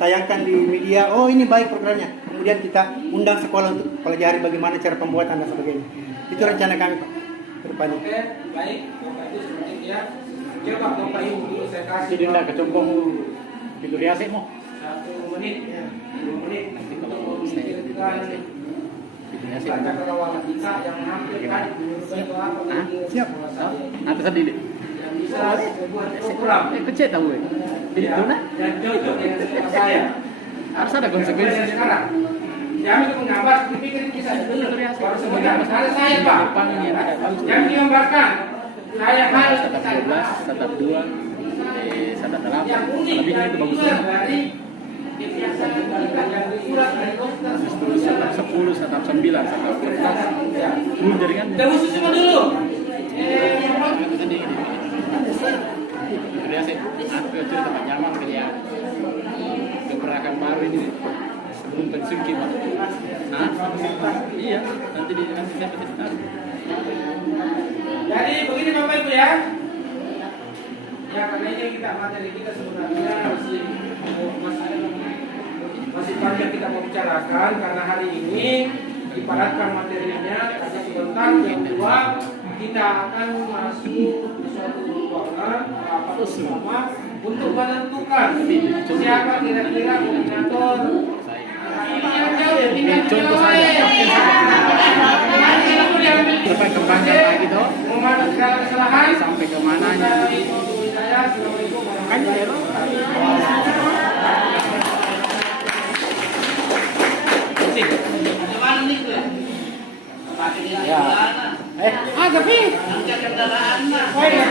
tayangkan di media, oh ini baik programnya. Kemudian kita undang sekolah untuk pelajari bagaimana cara pembuatan dan sebagainya. Itu rencana kami, Pak, ke depannya. Oke, baik. Bapak Ibu seperti itu ya. Coba Bapak Ibu dulu saya kasih. Jadi tidak kecombong itu riasik mo. 1 menit, 2 menit untuk memikirkan baca kerawanan kita yang hampir tadi menurut saya itu apa? Siap. Nanti sendiri. Yang bisa sebuah program Kecil tahu ya. Jadi itu nah. dan cocok dengan skema saya. Harus ada Saya konsekuensi. sekarang. Jangan itu menggambar, dipikir bisa dulu. Baru semuanya ada saya Pak. Jangan digambarkan. Saya harus Tetap 12, tetap 2, tetap 8. yang unik Lebih dan itu bagus. luar dari kebiasaan kita yang surat dari dokter. Tetap 10, tetap 9, tetap 14. Ya. Dulu jaringan. Tunggu semua dulu. Riasik. Aku cerita tempat nyaman kerja. Keperakan baru ini sebelum pensiun kita. Nah, iya. Nanti saya cerita. Jadi begini Bapak Ibu ya. Ya karena ini kita materi kita sebenarnya masih panjang kita membicarakan karena hari ini ibaratkan materinya karena sebentar yang kedua kita akan masuk ke suatu ruangan rapat bersama untuk menentukan siapa kira-kira koordinator. Ini yang jauh ya, tinggal Contoh saja. Sampai ke mana gitu? Memandang segala kesalahan Sampai ke mananya? Kan ya lo. Gimana nih tuh? Pakai di Ya. Tapi angkat kendaraan mah. Terima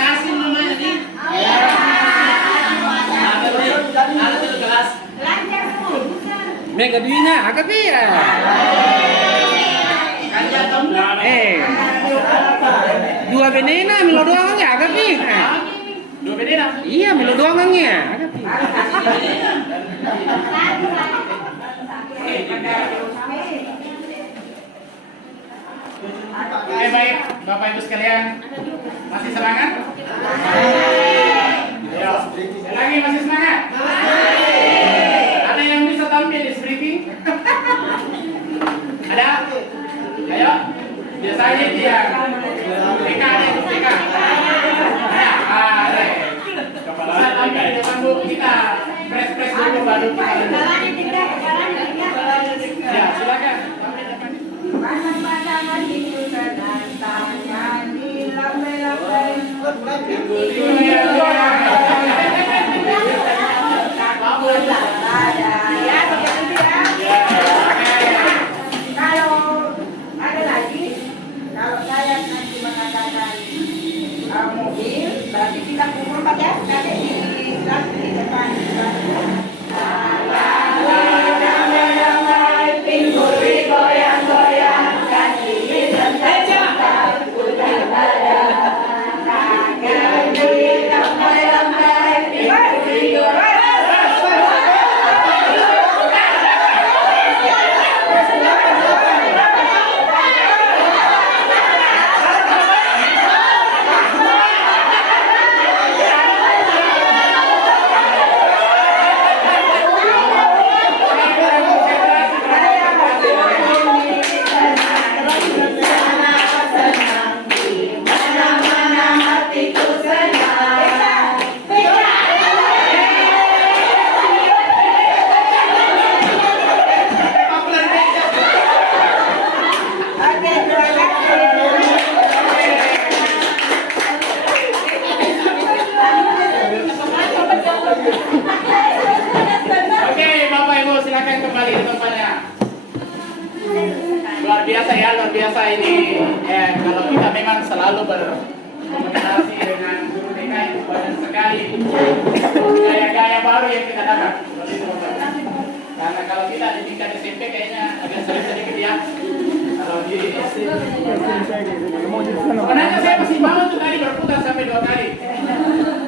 kasih namanya nih. Ada gelas. Mega duina, agak ya. Kanjang tembak. Dua benena milo doang ya, agak Dua beda. Iya, milo doang ya, agak Oke, baik, Bapak Ibu sekalian, masih semangat? Ayo, lagi masih semangat? Ada yang bisa tampil di briefing? Ada? Ayo, biasanya dia PK ada, PK. Ada. Bisa tampil di depan Bu, kita press dulu baru kita. Ya, silakan. Tampil depan. Pasangan itu tangan di lambai-lambai. Kalau ada lagi, kalau saya nanti mengatakan mobil, berarti kita kumpul pakai kakek di depan. Pingguli goyang-goyang, kaki Oke, Bapak Ibu silakan kembali ke tempatnya. Luar biasa ya, luar biasa ini. Kalau kita memang selalu berkomunikasi dengan guru TK itu banyak sekali gaya-gaya baru yang kita dapat. Karena kalau kita di tingkat SMP kayaknya agak sulit sedikit ya. Kalau di SD, sebenarnya saya masih mau tuh tadi berputar sampai 2 kali.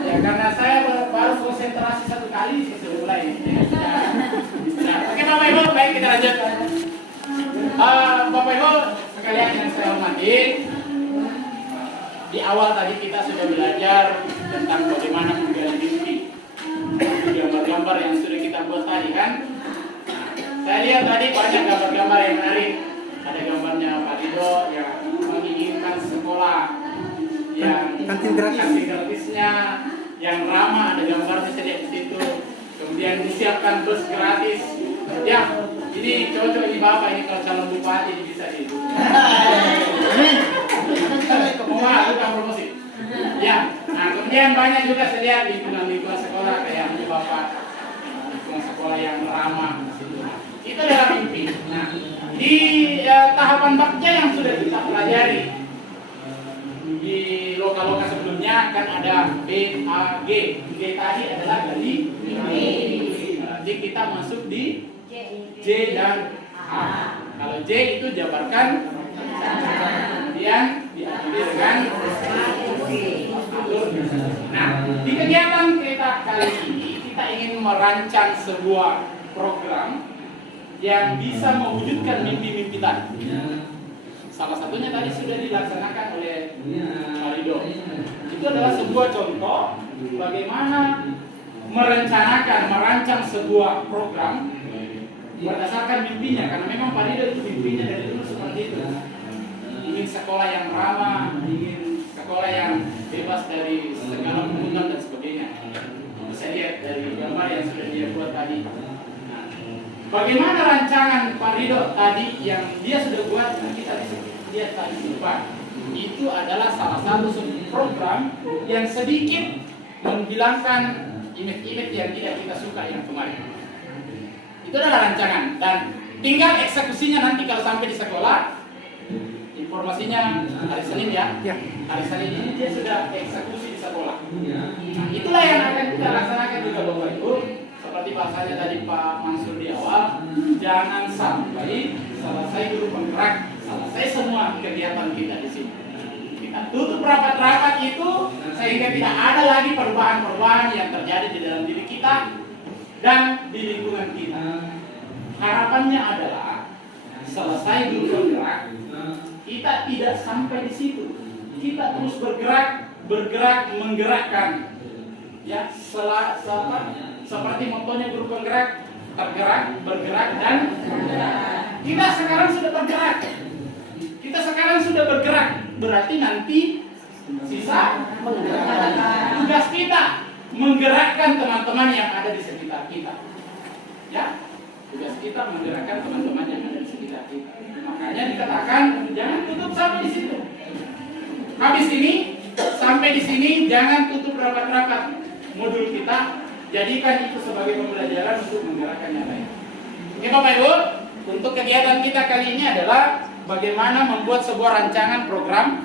Ya, karena saya baru selesai konsentrasi satu kali kita sudah mulai. Nah, oke Bapak Ibu, baik kita lanjut. Bapak Ibu sekalian yang saya hormati, di awal tadi kita sudah belajar tentang bagaimana menggali mimpi. Gambar-gambar yang sudah kita buat tadi kan. Saya lihat tadi banyak gambar-gambar yang menarik. Ada gambarnya Pak Rido yang menginginkan sekolah yang Kantin gratisnya, yang ramah, ada gambarnya saya lihat di situ. Kemudian disiapkan bus gratis. Ya, ini cocok ini Bapak ini kalau calon bupati ini bisa itu. Bukan promosi. Ya, nah kemudian banyak juga saya lihat lingkungan sekolah kayak ini Bapak, lingkungan sekolah yang ramah. Itu adalah mimpi. Nah, di tahapan bakja yang sudah kita pelajari di loka-loka sebelumnya kan ada B, A, G. G tadi adalah gali mimpi. Jadi kita masuk di J dan A. Kalau J itu jabarkan, kemudian diakhiri dengan atur. Nah, di kegiatan kita kali ini kita ingin merancang sebuah program yang bisa mewujudkan mimpi-mimpi tadi. Salah satunya tadi sudah dilaksanakan oleh Pak Rido. Itu adalah sebuah contoh bagaimana merancang sebuah program berdasarkan mimpinya, karena memang Pak Rido itu mimpinya dari dulu seperti itu. Ingin sekolah yang ramah, ingin sekolah yang bebas dari segala pungutan dan sebagainya. Bisa lihat dari gambar yang sudah dia buat tadi. Nah, bagaimana rancangan Pak Rido tadi yang dia sudah buat, kita lihat tadi di depan. Itu adalah salah satu program yang sedikit menghilangkan image-image yang tidak kita suka yang kemarin. Itu adalah rancangan dan tinggal eksekusinya nanti kalau sampai di sekolah. Informasinya hari Senin ya. Hari Senin ini dia sudah eksekusi di sekolah. Nah, itulah yang akan kita laksanakan juga Bapak Ibu. Seperti bahasanya tadi Pak Mansur di awal, jangan sampai selesai guru penggerak, selesai semua kegiatan kita di sini. Kita tutup rapat-rapat itu sehingga tidak ada lagi perubahan-perubahan yang terjadi di dalam diri kita dan di lingkungan kita. Harapannya adalah selesai guru penggerak, kita tidak sampai di situ. Kita terus bergerak, menggerakkan. Ya, seperti motonya guru penggerak, tergerak, bergerak dan kita sekarang sudah bergerak. Kita sekarang sudah bergerak, berarti nanti sisa tugas kita menggerakkan teman-teman yang ada di sekitar kita. Ya, tugas kita menggerakkan teman-teman yang ada di sekitar kita. Makanya dikatakan jangan tutup sampai di situ. Habis ini sampai di sini jangan tutup rapat-rapat modul kita. Jadikan itu sebagai pembelajaran untuk menggerakkan yang lain. Oke Bapak Ibu, untuk kegiatan kita kali ini adalah bagaimana membuat sebuah rancangan program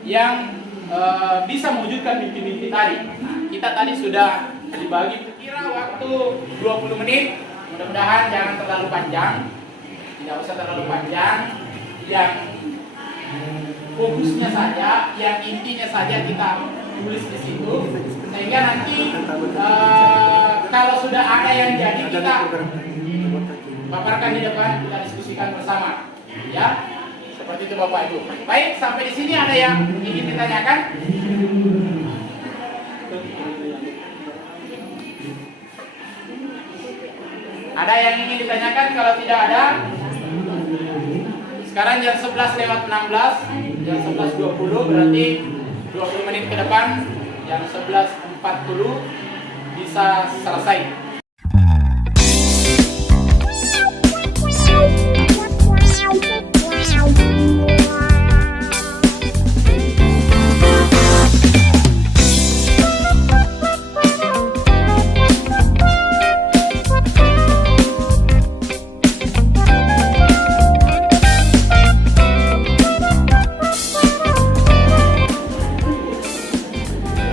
yang bisa mewujudkan mimpi-mimpi tadi. Nah, kita tadi sudah dibagi kira waktu 20 menit. Mudah-mudahan jangan terlalu panjang. Tidak usah terlalu panjang. Yang fokusnya saja, yang intinya saja kita tulis di situ. Sehingga nanti kalau sudah ada yang jadi kita paparkan di depan, kita diskusikan bersama. Ya, seperti itu Bapak Ibu. Baik, sampai di sini ada yang ingin ditanyakan? Ada yang ingin ditanyakan? Kalau tidak ada, sekarang jam 11:16, jam 11:20 berarti 20 menit ke depan, jam 11:40 bisa selesai.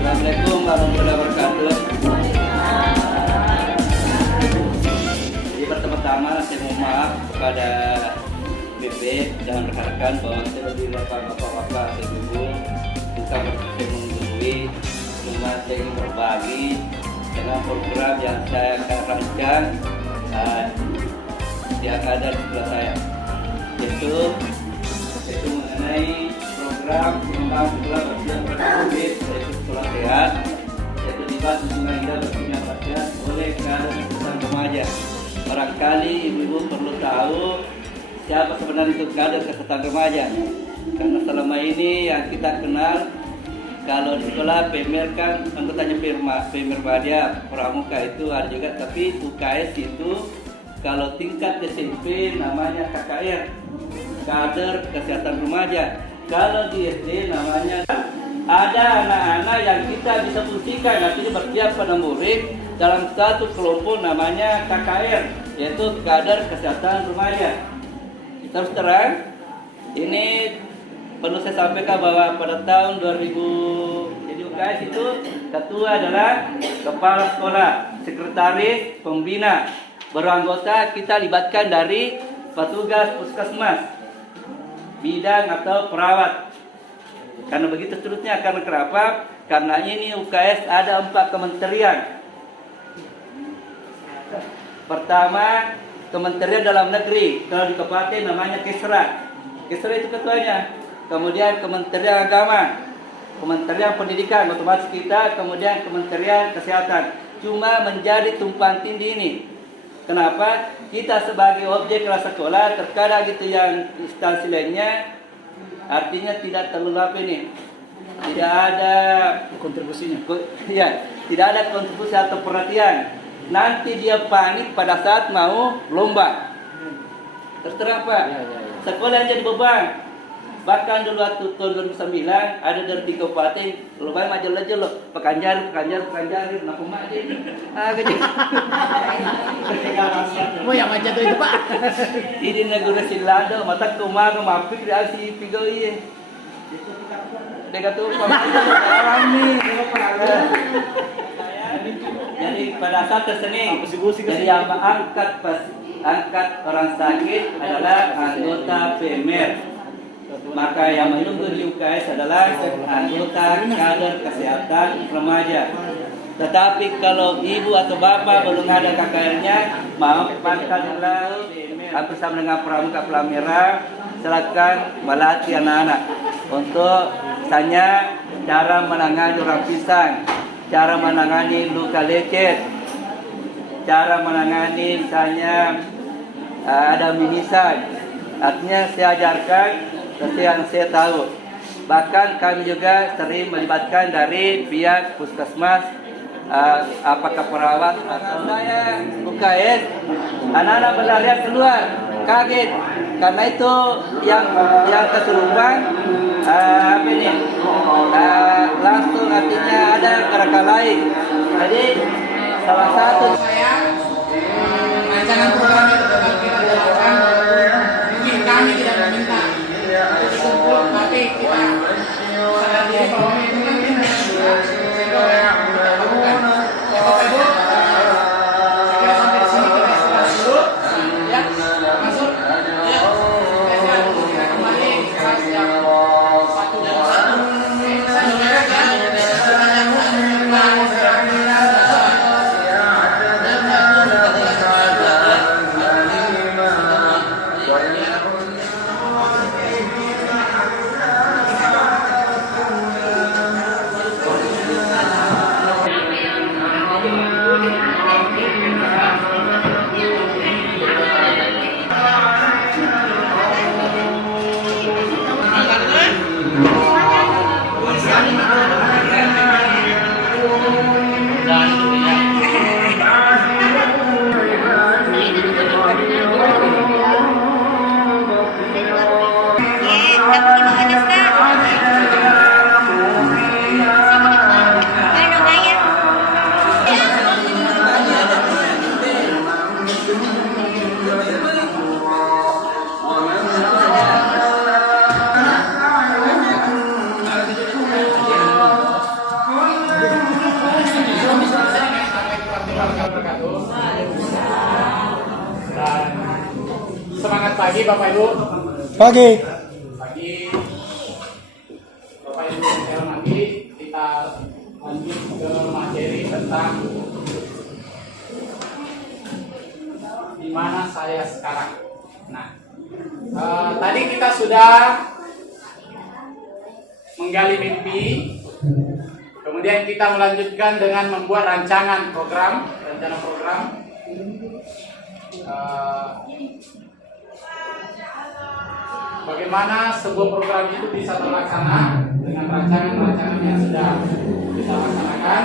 Assalamualaikum warahmatullahi wabarakatuh. Jadi pertama-tama saya mohon maaf kepada BP dan rekan-rekan bahwa saya lebih lepas bapak-bapak atau ibu bukan saya menggurui cuma saya ingin berbagi dengan program yang saya akan rancang yang ada di sebelah saya, yaitu mengenai program pengembangan sekolah bersiap pada COVID, yaitu sekolah sehat, yaitu dibantu Sungai Indah berpunya baca oleh kader kesehatan remaja. Barangkali ibu-ibu perlu tahu siapa sebenarnya itu kader kesehatan remaja, karena selama ini yang kita kenal kalau di sekolah PMR kan anggotanya Pemerbadia Pramuka itu ada juga, tapi UKS itu kalau tingkat SMP namanya KKR, kader kesehatan remaja. Kalau di SD namanya ada anak-anak yang kita bisa fungsikan nantinya bersiap pada murid dalam satu kelompok namanya KKR, yaitu kader kesehatan remaja. Terus terang, ini perlu saya sampaikan bahwa pada tahun 2000 jadi UKS itu ketua adalah kepala sekolah, sekretaris, pembina, beranggota kita libatkan dari petugas puskesmas, bidang atau perawat. Karena begitu seterusnya, karena kenapa? Karena ini UKS ada 4 kementerian. Pertama, Kementerian Dalam Negeri, kalau di kabupaten namanya Kesra. Kesra itu ketuanya. Kemudian Kementerian Agama, Kementerian Pendidikan, otomatis kita, kemudian Kementerian Kesehatan. Cuma menjadi tumpang tindih ini. Kenapa? Kita sebagai objek kelas sekolah, terkadang gitu yang instansi lainnya, artinya tidak terlalu apa ini. Tidak ada kontribusinya. Ya, tidak ada kontribusi atau perhatian. Nanti dia panik pada saat mau lomba. Terserah Pak. Sekolah jadi beban. Bahkan dulu waktu tahun 2009 ada dari 3 kabupaten lomba maju aja loh. Pekanjar, kenapa mak dia? Gede. Mau yang macam itu Pak? Ini negara Silado, mata kumar mapik dia si pigo iye. Dia kata alami. Jadi pada saat tersening, jadi yang angkat orang sakit adalah anggota PMR. Maka yang menunggu di UKS adalah anggota kader kesehatan remaja. Tetapi kalau ibu atau bapak belum ada KKR-nya, mau pangkatlah hampir sama dengan Pramuka Pelamira, silakan melatih anak-anak untuk misalnya cara menangani orang pisang, cara menangani luka lecet, cara menangani misalnya ada mimisan. Artinya saya ajarkan seperti yang saya tahu. Bahkan kami juga sering melibatkan dari pihak puskesmas, apakah perawat atau saya UKS. Anak-anak berlarian keluar, kaget. Karena itu yang kesurupan apa ini? Langsung artinya ada gerakan lain. Jadi salah satu rancangan program itu tetap kita jalankan. Mungkin kami tidak meminta dikumpul, tapi kita sadar diri bahwa ini kan Bapak Ibu, saya sampai di sini kita istirahat dulu, ya, masuk, ya, kita kembali kelas yang 1 dan 1. Saya sampaikan semangat pagi Bapak Ibu. Pagi. Pagi Bapak Ibu, saya hormati, kita lanjut tentang di mana saya sekarang. Nah, tadi kita sudah menggali mimpi, kemudian kita melanjutkan dengan membuat rencana program. Bagaimana sebuah program itu bisa terlaksana dengan rancangan-rancangan yang sudah kita laksanakan.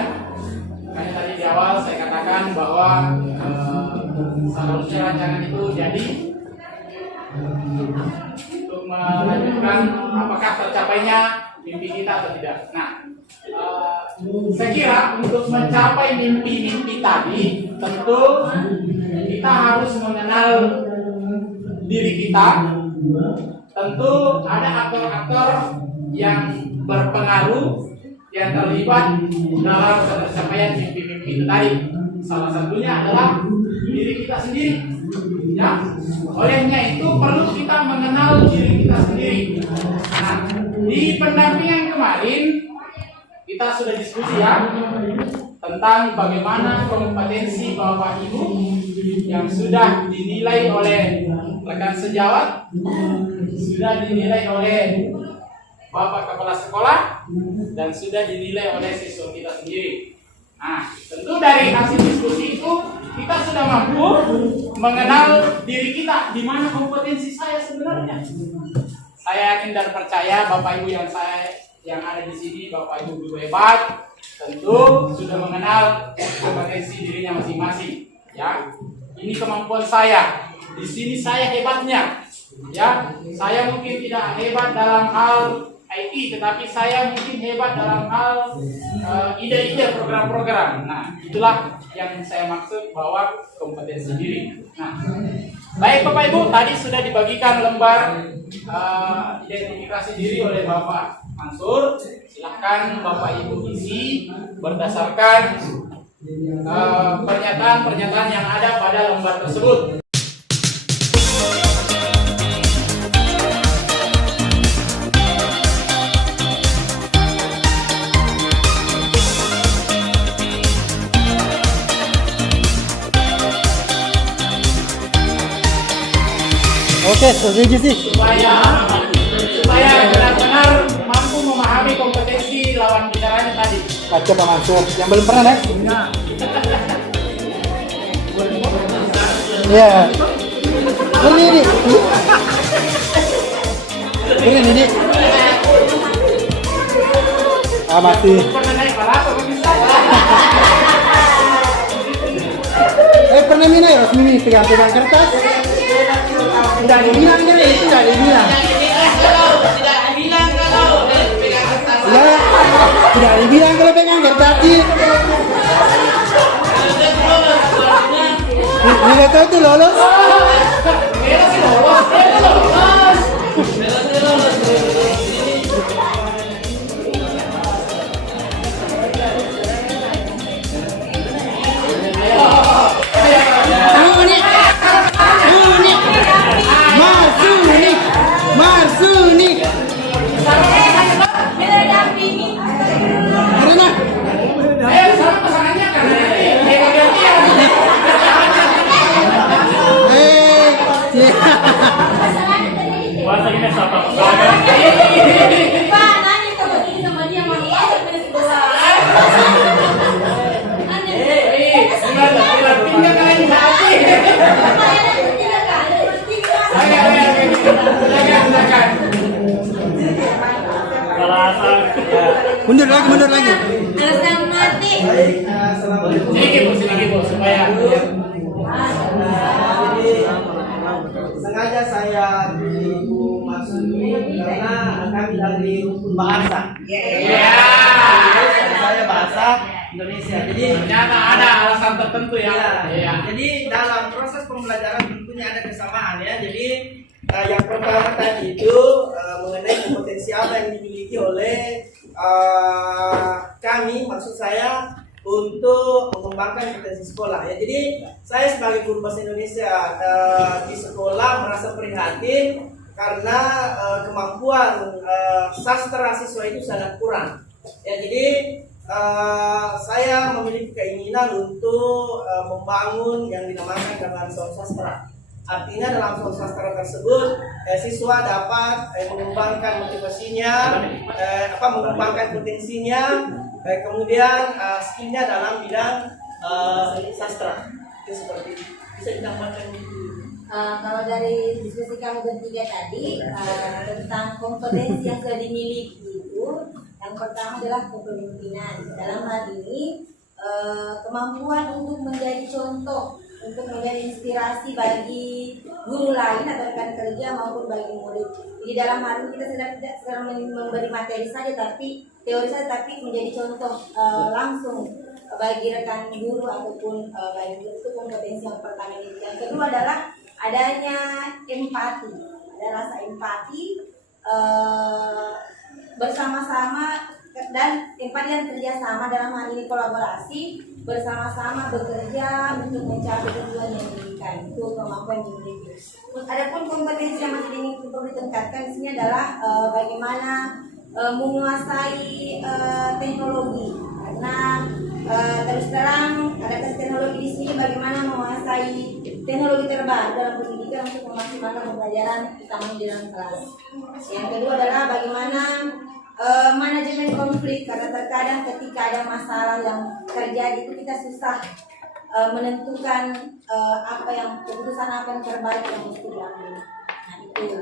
Makanya tadi di awal saya katakan bahwa seharusnya rancangan itu jadi untuk melanjutkan apakah tercapainya mimpi kita atau tidak. Nah, saya kira untuk mencapai mimpi-mimpi tadi tentu kita harus mengenal diri kita. Tentu ada aktor-aktor yang berpengaruh yang terlibat dalam pencapaian mimpi-mimpi itu tadi. Salah satunya adalah diri kita sendiri. Ya, olehnya itu perlu kita mengenal diri kita sendiri. Nah, di pendampingan kemarin kita sudah diskusi ya tentang bagaimana kompetensi Bapak Ibu yang sudah dinilai oleh rekan sejawat, sudah dinilai oleh Bapak Kepala Sekolah, dan sudah dinilai oleh siswa kita sendiri. Nah, tentu dari hasil diskusi itu kita sudah mampu mengenal diri kita, di mana kompetensi saya sebenarnya. Saya yakin dan percaya Bapak Ibu yang ada di sini, Bapak Ibu guru hebat, tentu sudah mengenal kompetensi dirinya masing-masing. Ya, ini kemampuan saya. Di sini saya hebatnya. Ya, saya mungkin tidak hebat dalam hal IT, tetapi saya mungkin hebat dalam hal ide-ide program-program. Nah, itulah yang saya maksud bahwa kompetensi diri. Nah, baik Bapak Ibu, tadi sudah dibagikan lembar identifikasi diri oleh Bapak Mansur. Silahkan Bapak Ibu isi berdasarkan pernyataan-pernyataan yang ada pada lembar tersebut. Oke, setuju sih. Supaya benar-benar mampu memahami kompetensi lawan bicaranya tadi. Baca Pak Mansur. Yang belum pernah, Nek? Iya. Ini. Ini. Ah, masih. Pernah naik kelas apa bisa? Pernah mina ya, Rosmini pegang-pegang kertas. Tidak dibilang kan itu, tidak dibilang. Ya, tidak dibilang kalau pegang kertas. Tidak tahu itu lolos. Marsuni. Karena Sama pasangannya kan Puasa kita siapa? Pak, nanya sama dia sama dia mau masuk ke sekolah. tinggal kalian hati. Silakan. mundur lagi. Alasan mati. Sedikit bu, supaya Sengaja saya pilih Bu Marsuni karena kami dari rukun bahasa. Saya bahasa Indonesia. Jadi ternyata ada alasan tertentu ya. Jadi dalam proses pembelajaran tentunya ada kesamaan ya. Jadi yang pertama tadi itu mengenai kompetensi apa yang dimiliki oleh kami, maksud saya untuk mengembangkan potensi sekolah ya. Jadi saya sebagai guru bahasa Indonesia di sekolah merasa prihatin karena kemampuan sastra siswa itu sangat kurang ya. Jadi saya memiliki keinginan untuk membangun yang dinamakan dengan soal sastra. Artinya dalam soal sastra tersebut siswa dapat mengembangkan motivasinya, mengembangkan potensinya, kemudian skillnya dalam bidang sastra. Itu seperti itu. Bisa ditambahkan gitu. Kalau dari diskusi kami bertiga tadi tentang kompetensi yang sudah dimiliki itu, yang pertama adalah kepemimpinan. Dalam hal ini kemampuan untuk menjadi contoh, untuk menjadi inspirasi bagi guru lain atau rekan kerja maupun bagi murid. Jadi dalam hal ini kita tidak sedang memberi materi saja, tapi teori saja, tapi menjadi contoh langsung bagi rekan guru ataupun bagi guru. Itu kompetensi yang pertama. Yang kedua adalah adanya empati, ada rasa empati bersama-sama dan empati dan kerjasama, dalam hal ini kolaborasi bersama-sama bekerja untuk mencapai tujuan yang diinginkan. Itu kemampuan yang dimiliki. Adapun kompetensi yang masih ingin perlu ditingkatkan di sini adalah bagaimana menguasai teknologi, karena terus terang adaptasi teknologi di sini bagaimana menguasai teknologi terbaru dalam pendidikan untuk memaksimalkan pembelajaran utama di dalam kelas. Yang kedua adalah bagaimana manajemen konflik, karena terkadang ketika ada masalah yang terjadi itu kita susah menentukan keputusan apa yang terbaik yang mesti diambil. Nah itu.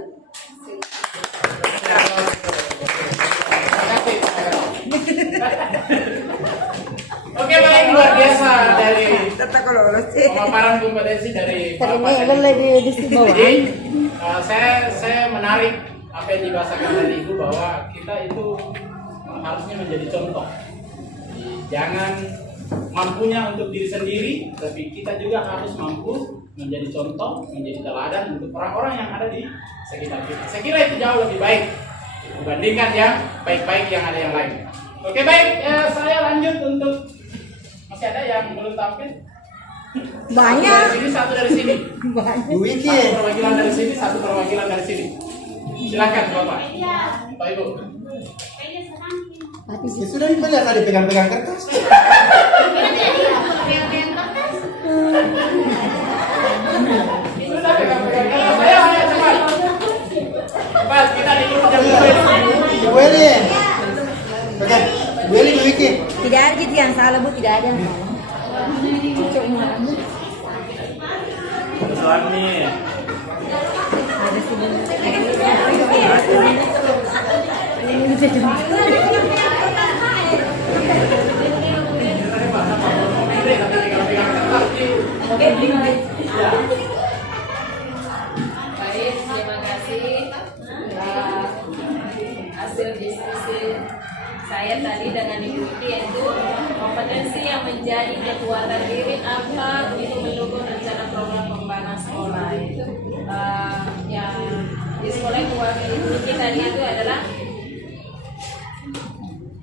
Oke, baik, luar biasa dari pemaparan kompetensi dari Bapak tadi. Jadi saya menarik apa yang dibahasakan dari Ibu, bahwa kita itu harusnya menjadi contoh. Jangan mampunya untuk diri sendiri, tapi kita juga harus mampu menjadi contoh, menjadi teladan untuk orang-orang yang ada di sekitar kita. Saya kira itu jauh lebih baik dibandingkan yang baik-baik yang ada yang lain. Oke, baik, saya lanjut untuk masih ada yang belum tampil. Banyak. Dari sini, satu dari sini. Wiki. Satu perwakilan dari sini, satu perwakilan dari sini. Silakan Bapak. Pak Ibu. Ya sudah dipegang tadi pegang-pegang kertas. Sudah pegang-pegang kertas. Ayo cepat. Cepat, kita ditutup jam 2. Weli. Oke, Weli Wiki. Tidak ada gitu yang salah, Bu, tidak ada yang salah. Suami. Baik, terima kasih. Hasil diskusi saya tadi dengan Ibu Wiki, yaitu kompetensi yang menjadi kekuatan diri apa untuk mendukung rencana program pengembangan sekolah. Itu yang di sekolah yang diwakili Ibu Wiki tadi itu adalah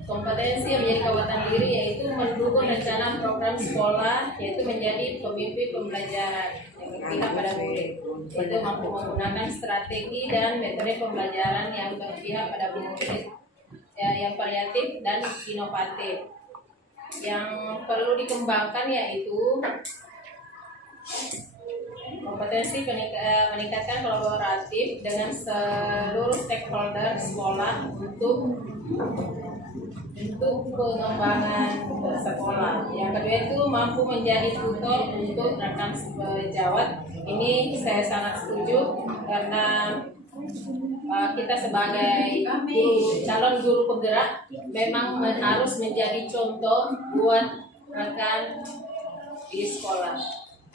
kompetensi yang menjadi kekuatan diri, yaitu mendukung rencana program sekolah, yaitu menjadi pemimpin pembelajaran yang berpihak pada murid. Itu mampu menggunakan strategi dan metode pembelajaran yang berpihak pada murid, yang variatif dan inovatif. Yang perlu dikembangkan yaitu kompetensi meningkatkan kolaboratif dengan seluruh stakeholder sekolah untuk pengembangan sekolah. Yang kedua itu mampu menjadi tutor untuk rekan sejawat. Ini saya sangat setuju, karena kita sebagai calon guru penggerak memang harus menjadi contoh buat rekan di sekolah.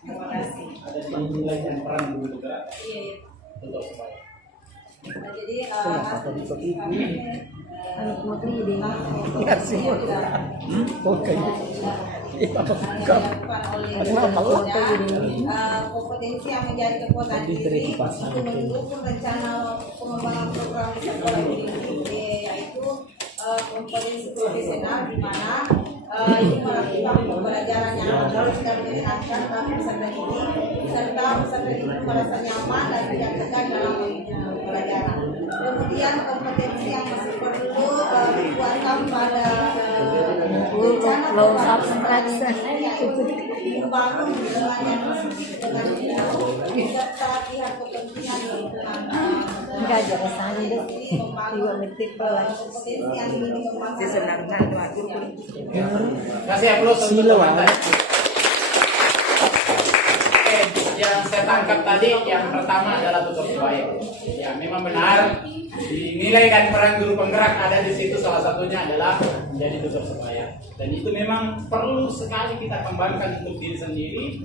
Terima kasih. Ada nilai dan peran guru penggerak. Iya. Tutup supaya. Jadi kompetensi yang menjadi kekuatan diri untuk mendukung rencana pengembangan program sekolah ini, yaitu kompetensi profesional, di mana ini melakukan pembelajaran yang harus dan menyenangkan bagi peserta ini, serta peserta ini merasa nyaman dan tidak tegang dalam pembelajaran. Kemudian kompetensi yang masih perlu dikuatkan pada Low subscribe. Enggak jadi sandi. Ibu ngerti pelan. Disenangkan tuh. Kasih aplaus untuk teman-teman. Yang saya tangkap tadi yang pertama adalah tutur sebaya. Ya, memang benar dinilai kan peran guru penggerak ada di situ, salah satunya adalah menjadi tutur sebaya. Dan itu memang perlu sekali kita kembangkan untuk diri sendiri,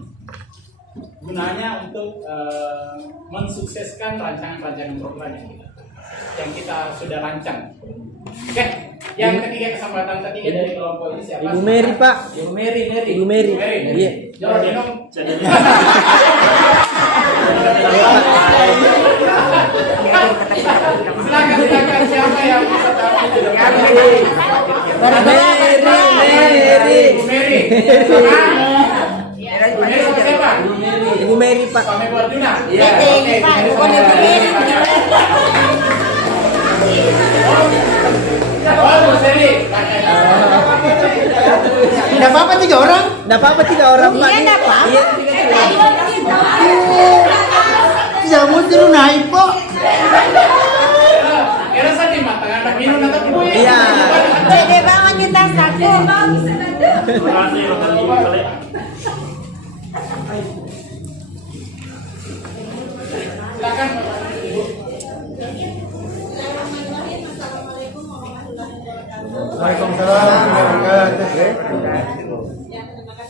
gunanya untuk mensukseskan rancangan-rancangan program yang kita sudah rancang. Oke, yang ketiga, kesempatan ketiga dari kelompok ini siapa? Ibu Mary, Pak. Ibu Mary. Ibu Mary. Iya. Jawab dong. Silakan siapa yang bisa tahu dengan Mary. Ibu Mary. Sama siapa? Ibu Mary, Pak. Sama Ibu Arjuna. Iya. Pak, bukan Ibu Mary. Oh, Bu Seri. Tidak apa-apa 3 orang. Tidak apa-apa 3 orang, Pak. Iya, enggak apa-apa. Iya. Tidak mesti lu naik, Pak. Kira saya mata anak minum atau ibu ya? Iya. Dede banget kita satu. Silakan. Waalaikumsalam warahmatullahi wabarakatuh.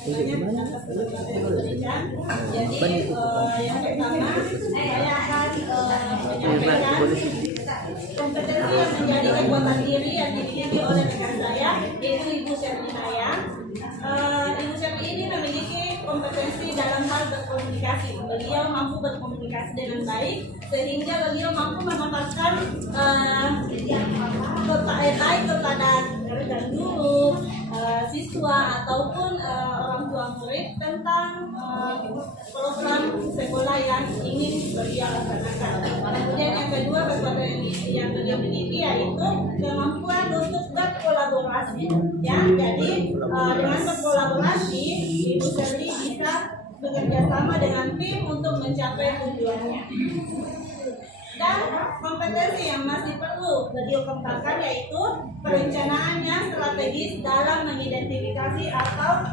Jadi yang pertama saya akan menyampaikan kompetensi yang menjadi kekuatan diri yang dimiliki oleh rekan saya, yaitu Ibu Sherminaya. Ibu Shermi ini memiliki kompetensi dalam hal berkomunikasi. Beliau mampu berkomunikasi dengan baik sehingga beliau mampu memanfaatkan AI kepada rekan guru, siswa ataupun orang tua murid tentang program sekolah yang ingin beliau laksanakan. Kemudian yang kedua, kekuatan yang beliau miliki yaitu kemampuan untuk berkolaborasi. Ya, jadi dengan berkolaborasi, Ibu Sherly bisa bekerja sama dengan tim untuk mencapai tujuannya. Dan kompetensi yang masih perlu beliau kembangkan yaitu perencanaannya strategis dalam mengidentifikasi atau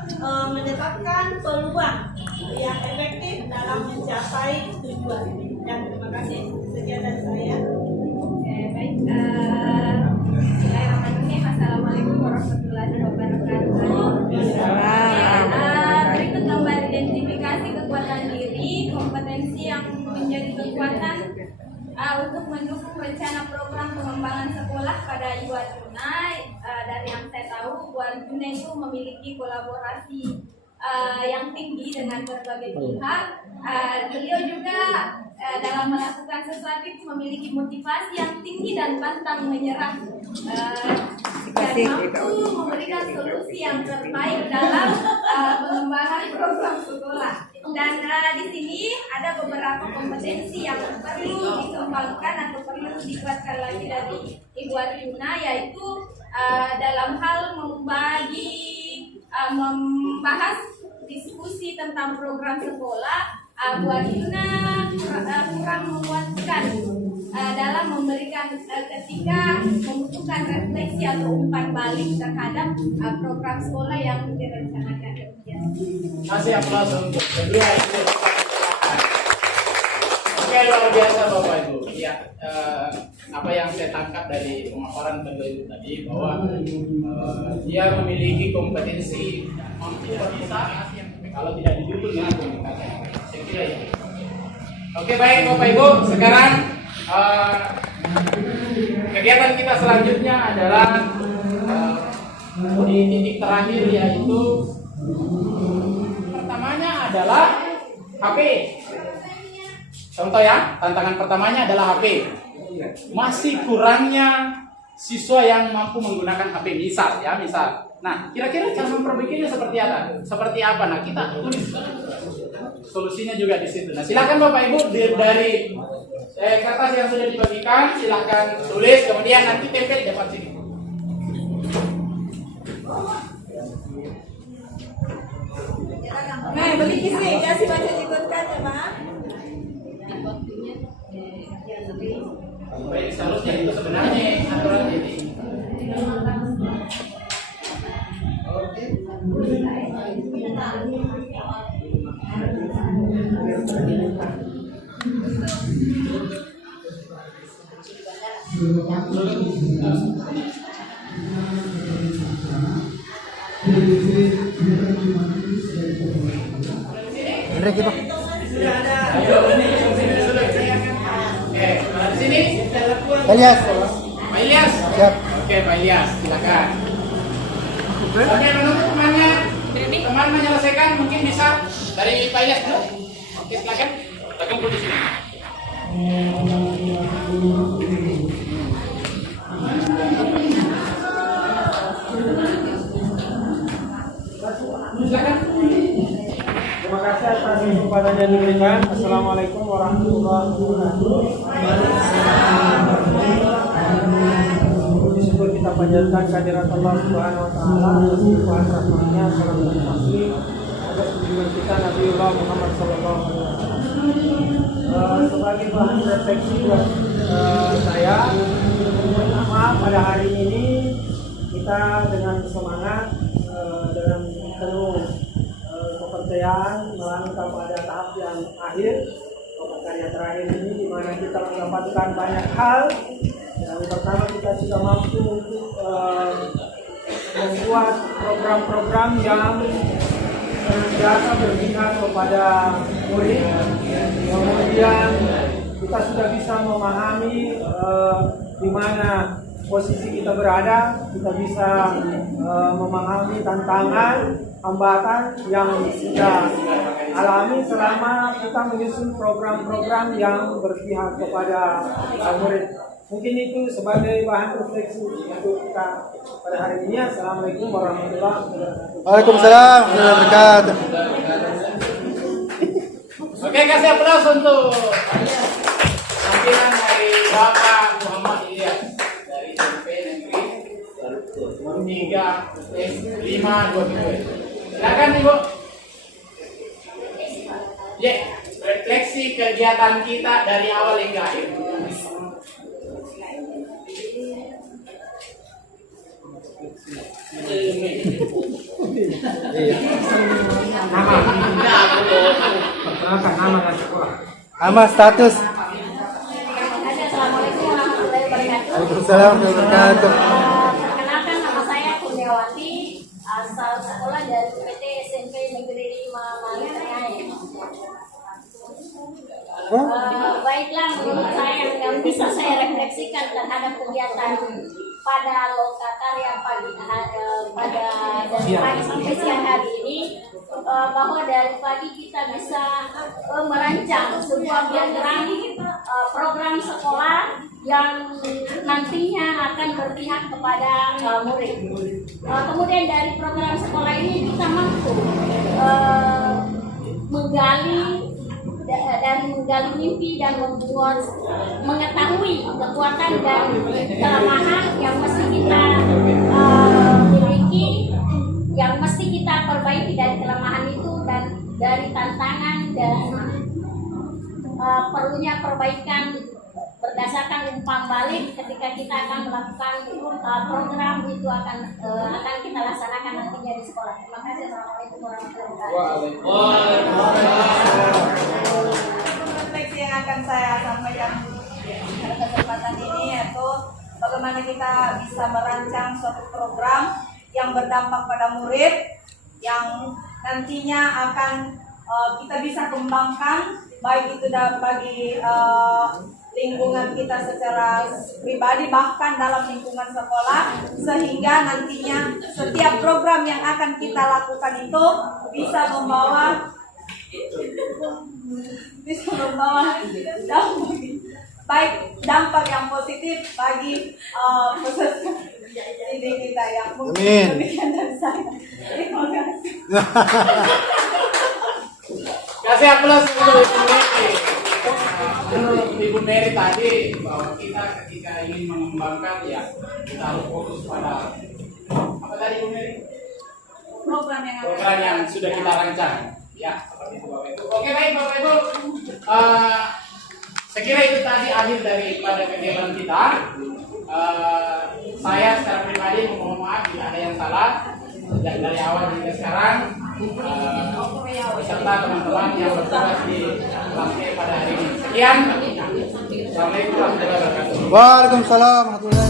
menetapkan peluang yang efektif dalam mencapai tujuan. Dan terima kasih, sekian dari saya. Oke, baik. Bismillahirrahmanirrahim. Assalamualaikum warahmatullahi wabarakatuh. Berikut gambar identifikasi kekuatan diri, kompetensi yang menjadi kekuatan untuk mendukung rencana program pengembangan sekolah pada Ibu Arjuna. Dari yang saya tahu, Ibu Arjuna itu memiliki kolaborasi yang tinggi dengan berbagai pihak. Beliau juga dalam melakukan sesuatu itu memiliki motivasi yang tinggi dan pantang menyerah, dan mampu memberikan solusi yang terbaik dalam pengembangan program sekolah. Dan di sini ada beberapa kompetensi yang perlu dikembangkan atau perlu dikuatkan lagi dari Ibu Arjuna, yaitu dalam hal membahas diskusi tentang program sekolah. Bu Arjuna kurang menguatkan dalam memberikan ketika membutuhkan refleksi atau umpan balik terhadap program sekolah yang direncanakan. Masih aplaus untuk kedua itu. Oke, luar biasa Bapak Ibu. Ya, apa yang saya tangkap dari pemaparan kedua itu tadi bahwa dia memiliki kompetensi tidak bisa kalau tidak didukung dengan komunikasi. Saya kira ya. Oke, baik Bapak Ibu. Sekarang kegiatan kita selanjutnya adalah di titik terakhir, yaitu pertamanya adalah HP. Contoh ya, tantangan pertamanya adalah HP. Masih kurangnya siswa yang mampu menggunakan HP, misal. Nah, kira-kira cara memperbaikinya seperti apa? Nah, kita tulis solusinya juga di situ. Nah, silakan Bapak Ibu dari kertas yang sudah dibagikan, silakan tulis, kemudian nanti tempel di depan sini. Nah, beli kisi, kasih baca ikutkan ya, Bang. Baik, seharusnya itu sebenarnya aturan ini. Hendrik itu. Di sini. Elias. Pak Ilyas. Siap. Oke, Pak Ilyas, silakan. Oke, menunggu temannya. Teman menyelesaikan mungkin bisa dari Pak Ilyas dulu. Oke, silakan. Silakan dulu di sini. Silakan. Terima kasih atas kesempatan yang diberikan. Assalamualaikum warahmatullahi wabarakatuh. Syukur kita panjatkan kehadirat Allah Subhanahu wa taala atas limpahan rahmatnya, salam dan taslim atas junjungan kita Nabiullah Muhammad sallallahu alaihi wasallam. Sebagai bahan refleksi buat saya, pertama pada hari ini kita dengan semangat dengan penuh kepercayaan melangkah pada tahap yang akhir karya terakhir ini, di mana kita mendapatkan banyak hal. Yang pertama, kita sudah mampu untuk membuat program-program yang senantiasa berpihak kepada murid. Kemudian kita sudah bisa memahami di mana posisi kita berada, kita bisa memahami tantangan, hambatan yang kita alami selama kita menyusun program-program yang berpihak kepada murid. Mungkin itu sebagai bahan refleksi untuk kita pada hari ini. Assalamualaikum warahmatullahi wabarakatuh. Waalaikumsalam warahmatullahi wabarakatuh. Oke, kasih aplaus untuk tampilan dari Bapak Muhammad Ilyas dari SMP Negeri 3S522. Silakan Ibu. Ya, refleksi kegiatan kita dari awal hingga akhir. Nama status. Assalamualaikum warahmatullahi wabarakatuh. Waalaikumsalam warahmatullahi wabarakatuh. Perkenalkan, nama saya Kurniawati, asal sekolah dari PT SMP Negeri 5 Manggarai. Baiklah, menurut saya yang bisa saya refleksikan terhadap kegiatan pada Lokakarya pagi pada dari pagi sampai siang hari ini, bahwa dari pagi kita bisa merancang sebuah diagram program sekolah yang nantinya akan berpihak kepada murid. Kemudian dari program sekolah ini kita mampu menggali mimpi dan membuat mengetahui kekuatan dan kelemahan yang mesti kita miliki, yang mesti kita perbaiki dari kelemahan itu, dan dari tantangan dan perlunya perbaikan berdasarkan umpan balik ketika kita akan melakukan program itu akan kita laksanakan nantinya di sekolah. Terima kasih. Assalamualaikum warahmatullahi wabarakatuh. Refleksi yang akan saya sampaikan pada kesempatan ini yaitu bagaimana kita bisa merancang suatu program yang berdampak pada murid, yang nantinya akan kita bisa kembangkan, baik itu bagi lingkungan kita secara pribadi, bahkan dalam lingkungan sekolah, sehingga nantinya setiap program yang akan kita lakukan itu bisa membawa dampak yang positif bagi peserta didik kita yang mungkin demikian dari saya. Terima kasih. Kasih aplaus untuk Ibu Mary. Menurut Ibu Mary tadi bahwa kita ketika ingin mengembangkan, ya kita harus fokus pada apa tadi Ibu Mary? program yang akan program yang sudah kita rancang. Ya, seperti itu Bapak Ibu. Oke baik Bapak Ibu, saya kira itu tadi akhir daripada kegiatan kita. Saya secara pribadi mohon maaf bila ada yang salah dari awal hingga sekarang, beserta teman-teman yang bertugas di kelas E pada hari ini. Sekian. Assalamualaikum warahmatullahi wabarakatuh. Waalaikumsalam warahmatullahi